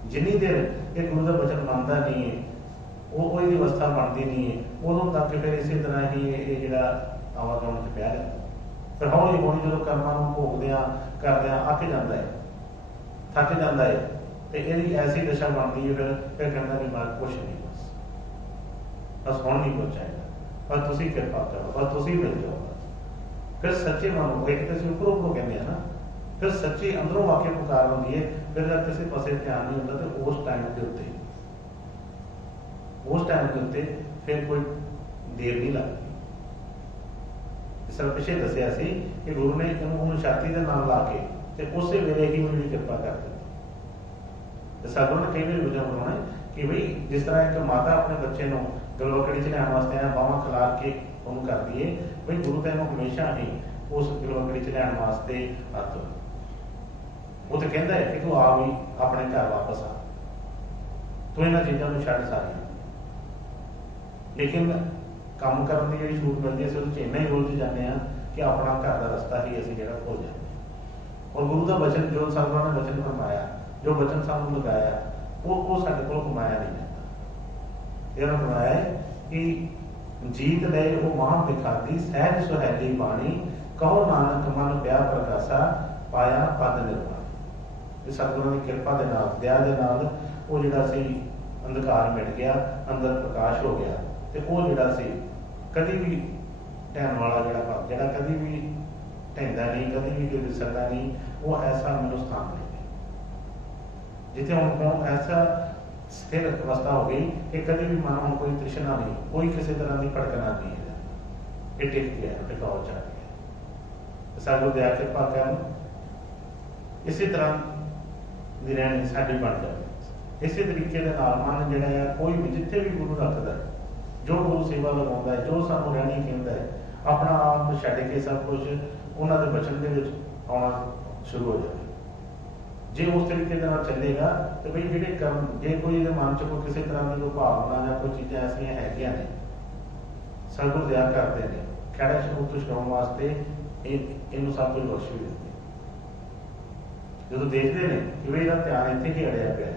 जिन्नी देर एक गुरु का वचन मानता नहीं है, वो कोई अवस्था बनती नहीं है, उदों तक फिर इसी तरह ही ये जो आवाजाही च पिया रहता। फिर हौली हौली जो कर्मां नूं भोगदियां करदियां अक जाता है, थक जाता है, तो यदि ऐसी दशा बनती है फिर कहता कि मैं कुछ नहीं, बस हुण नहीं कुछ चाहेगा, पर तुसीं कृपा करो, बस तुसीं मिल जाओ। फिर सच्चे मन एक तो असं उपरों उपरों कहते हैं ना, फिर सच्ची अंदरों आके पुकार होती है। फिर जब किसी पासे ध्यान नहीं होता तो उस टाइम के उत्ते फिर कोई देर नहीं लगती। इस तरह पिछले दसिया सी कि गुरु ने उन्होंने छाती के नाल ला के ते उस वेले ही उन्होंने कृपा कर दी। सतगुरु ने कई बार वचन बनाना कि भाई जिस तरह एक माता अपने बच्चे को गलवकड़ी च लैण वास्ते बाहां खिलार के उन्होंने कर दिए, भाई गुरु तेन हमेशा ही उस गलवकड़ी च लैण वास्ते आतो। वो तो कहता है कि तू आ भी अपने घर वापस आ, तू इन्होंने चीज़ों को छड्ड सारियां। लेकिन काम करने की जी छूट मिलती है, असं इन्ना ही उलझ जाते हैं कि अपना घर का रस्ता ही असं जो भुल जाते हैं। और गुरु का वचन जो सतगुरु ने वचन फरमाया, जो वचन सानू लगाया, वो साडे कोल कमाया नहीं जाता। यह फरमाया है कि जीत ले वो मां दिखाती सहज सुहैली बाणी, कहो नानक मन प्या प्रकाशा, पाया पद निर्वाण। सतगुरु की कृपा के नाल दया के नाल वो जिहड़ा सी अंधकार मिट गया, अंदर प्रकाश हो गया, तो वो जिहड़ा सी कभी भी ढहन वाला जिहड़ा कभी भी ढहंदा नहीं, कभी भी कोई दिसदा नहीं, वो ऐसा मेरे स्थान नहीं जिथे हम ऐसा स्थिर अवस्था हो गई कि कभी भी मन में कोई तृष्णा नहीं, कोई किसी तरह की भड़कना नहीं है, ये टिक गया, टिकाव चढ़ गया। सानू दया कृपा कर इसी तरह दी रहनी साडी बन जाए। इसी तरीके के नाल मन जिहड़ा है कोई भी जिथे भी गुरु रखता है, जो गुरु सेवा लगाता है, जो सानू रहनी कहता है, अपना आप छड्ड के सब कुछ उन्होंने वचन के आना शुरू हो जाए। जे उस तरीके चलेगा तो भाई जो कर्म जे कोई मन च कोई किसी तरह की कोई भावना या कोई चीज़ा ऐसा है ने सतगुरु दया करते हैं, खैड़ा शरूर तो छुड़ाने वास्ते इनू सब कुछ बख्श भी देते। जो देखते हैं कि भाई इसका ध्यान इतने ही अड़िया पाया,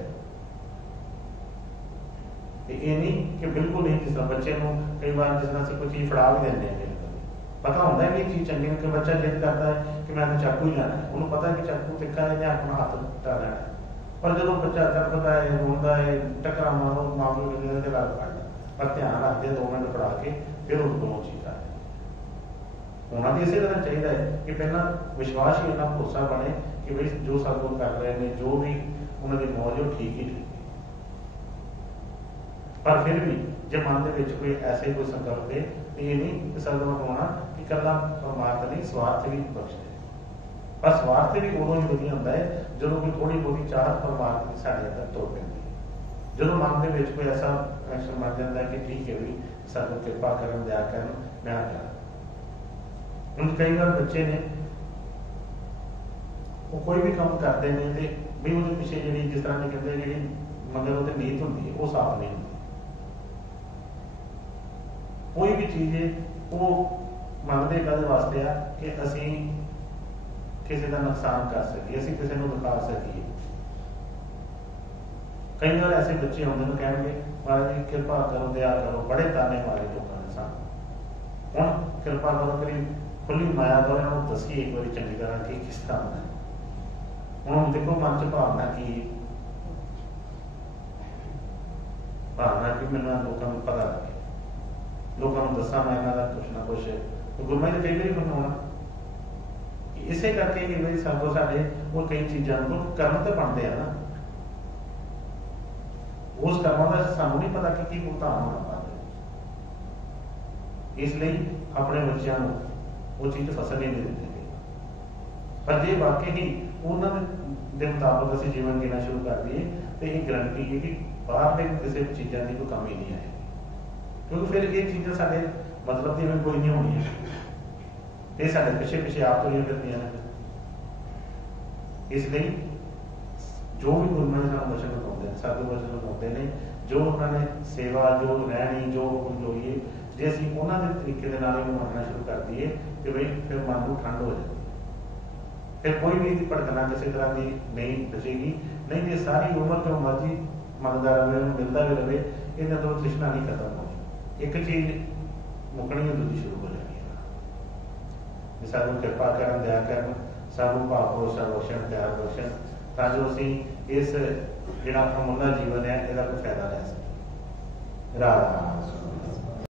ये नहीं कि बिल्कुल नहीं। जिस तरह बच्चे को कई बार जिस तरह से कोई चीज़ फड़ा भी देते हैं, पता होता है कि चीज़ चंगी कि बच्चा जिद करता है कि मैं चाकू ही लेना है, उन्होंने पता है कि चाकू तिक्का है, अपना हाथ टा लेना है। पर जो बच्चा तड़पता है, रोंदा है, टकरा मारो मां प्यो के गल फड़ ला, पर ध्यान रखते 2 मिनट फड़ा के फिर उनको चीज़ आ होना तो इसी तरह चाहिए है कि पहला विश्वास ही इतना भरोसा बने कि भाई जो सतगुरु कर रहे हैं, जो भी उन्होंने मौज है ठीक ही ठीक है। पर फिर भी जब मन के कोई ऐसे कोई संकल्प है तो ये नहीं कि सतगुरु होना कि कला परमार्थ नहीं, स्वार्थ भी बख्शते। पर स्वार्थ भी उदों ही वधिया होता है जो कोई थोड़ी बहुती चाहत परमार्थ की साढ़े अंदर तुर पैंदी है। जो मन के कोई ऐसा एक्शन बन जाता है कि ठीक है भी सतगुरु कृपा करन दया करन मैं आ जा। हम कई बार बच्चे ने वो कोई भी काम करते हैं तो भी वो पिछे जी जिस तरह कहते हैं जी मगर वो नीयत होती है वो साफ नहीं होती। कोई भी चीज़ है वो मनते कहते वास्ते आ कि असी किसी का नुकसान कर सकी, असी किसी को दिखा सकी। कई बार ऐसे बच्चे होंगे तो कहेंगे महाराज जी कृपा करो दया करो, बड़े ताने मारे लोगों ने सानू, हुण कृपा करो करी खुली माया दो इन्होंने दसी एक बार चंगी तरह कि किस तरह होना है। हुण देखो मन च भावना की भावना कि मैंने लोगों को पता लगे, लोगों को दसा मैं इन्हों का कुछ ना कुछ तो गुरु ने कई बार बनाना इसे करके कई बार सबको साढ़े वो कई चीज़ों को कर्म तो बनते हैं ना, उस कर्मों का सानू नहीं पता कि भुगतान होना पाते, इसलिए अपने बच्चों को वो चीज़ फसल नहीं देते। पर जे वाकई ही उन्होंने मुताबिक असीं जीवन जीना शुरू कर दिए तो ये गारंटी है कि बाहर किसी चीज़ों की कोई कमी नहीं आएगी, क्योंकि फिर ये चीज़ें साढ़े मतलब की कोई नहीं होनी, ये साढ़े पिछे पिछे आप तुरियां फिरदियां ने। इसलिए जो भी गुरु ने सानू वचन बताते हैं, साधु वचन बताते हैं, जो उन्होंने सेवा जो रहनी जो जोईए, जे असं उन्होंने तरीके के नाल मनना शुरू कर दिए तो बई फिर मन को ठंड हो जाती, फिर कोई भी भड़कना किसी तरह की नहीं बचेगी। नहीं जो सारी उम्र जो मर्जी मनदा रहे मिलता भी रहे, इन्हें तो तृष्णा नहीं खत्म होनी, एक चीज मुकनी है दूसरी शुरू हो जानी है। सानू कृपा कर दया कर सानू भाव भरोसा बख्शण प्यार बख्शण, ताकि असीं इस जिहड़ा अमुल्ला जीवन है इसका कोई फायदा ले सकें। राधा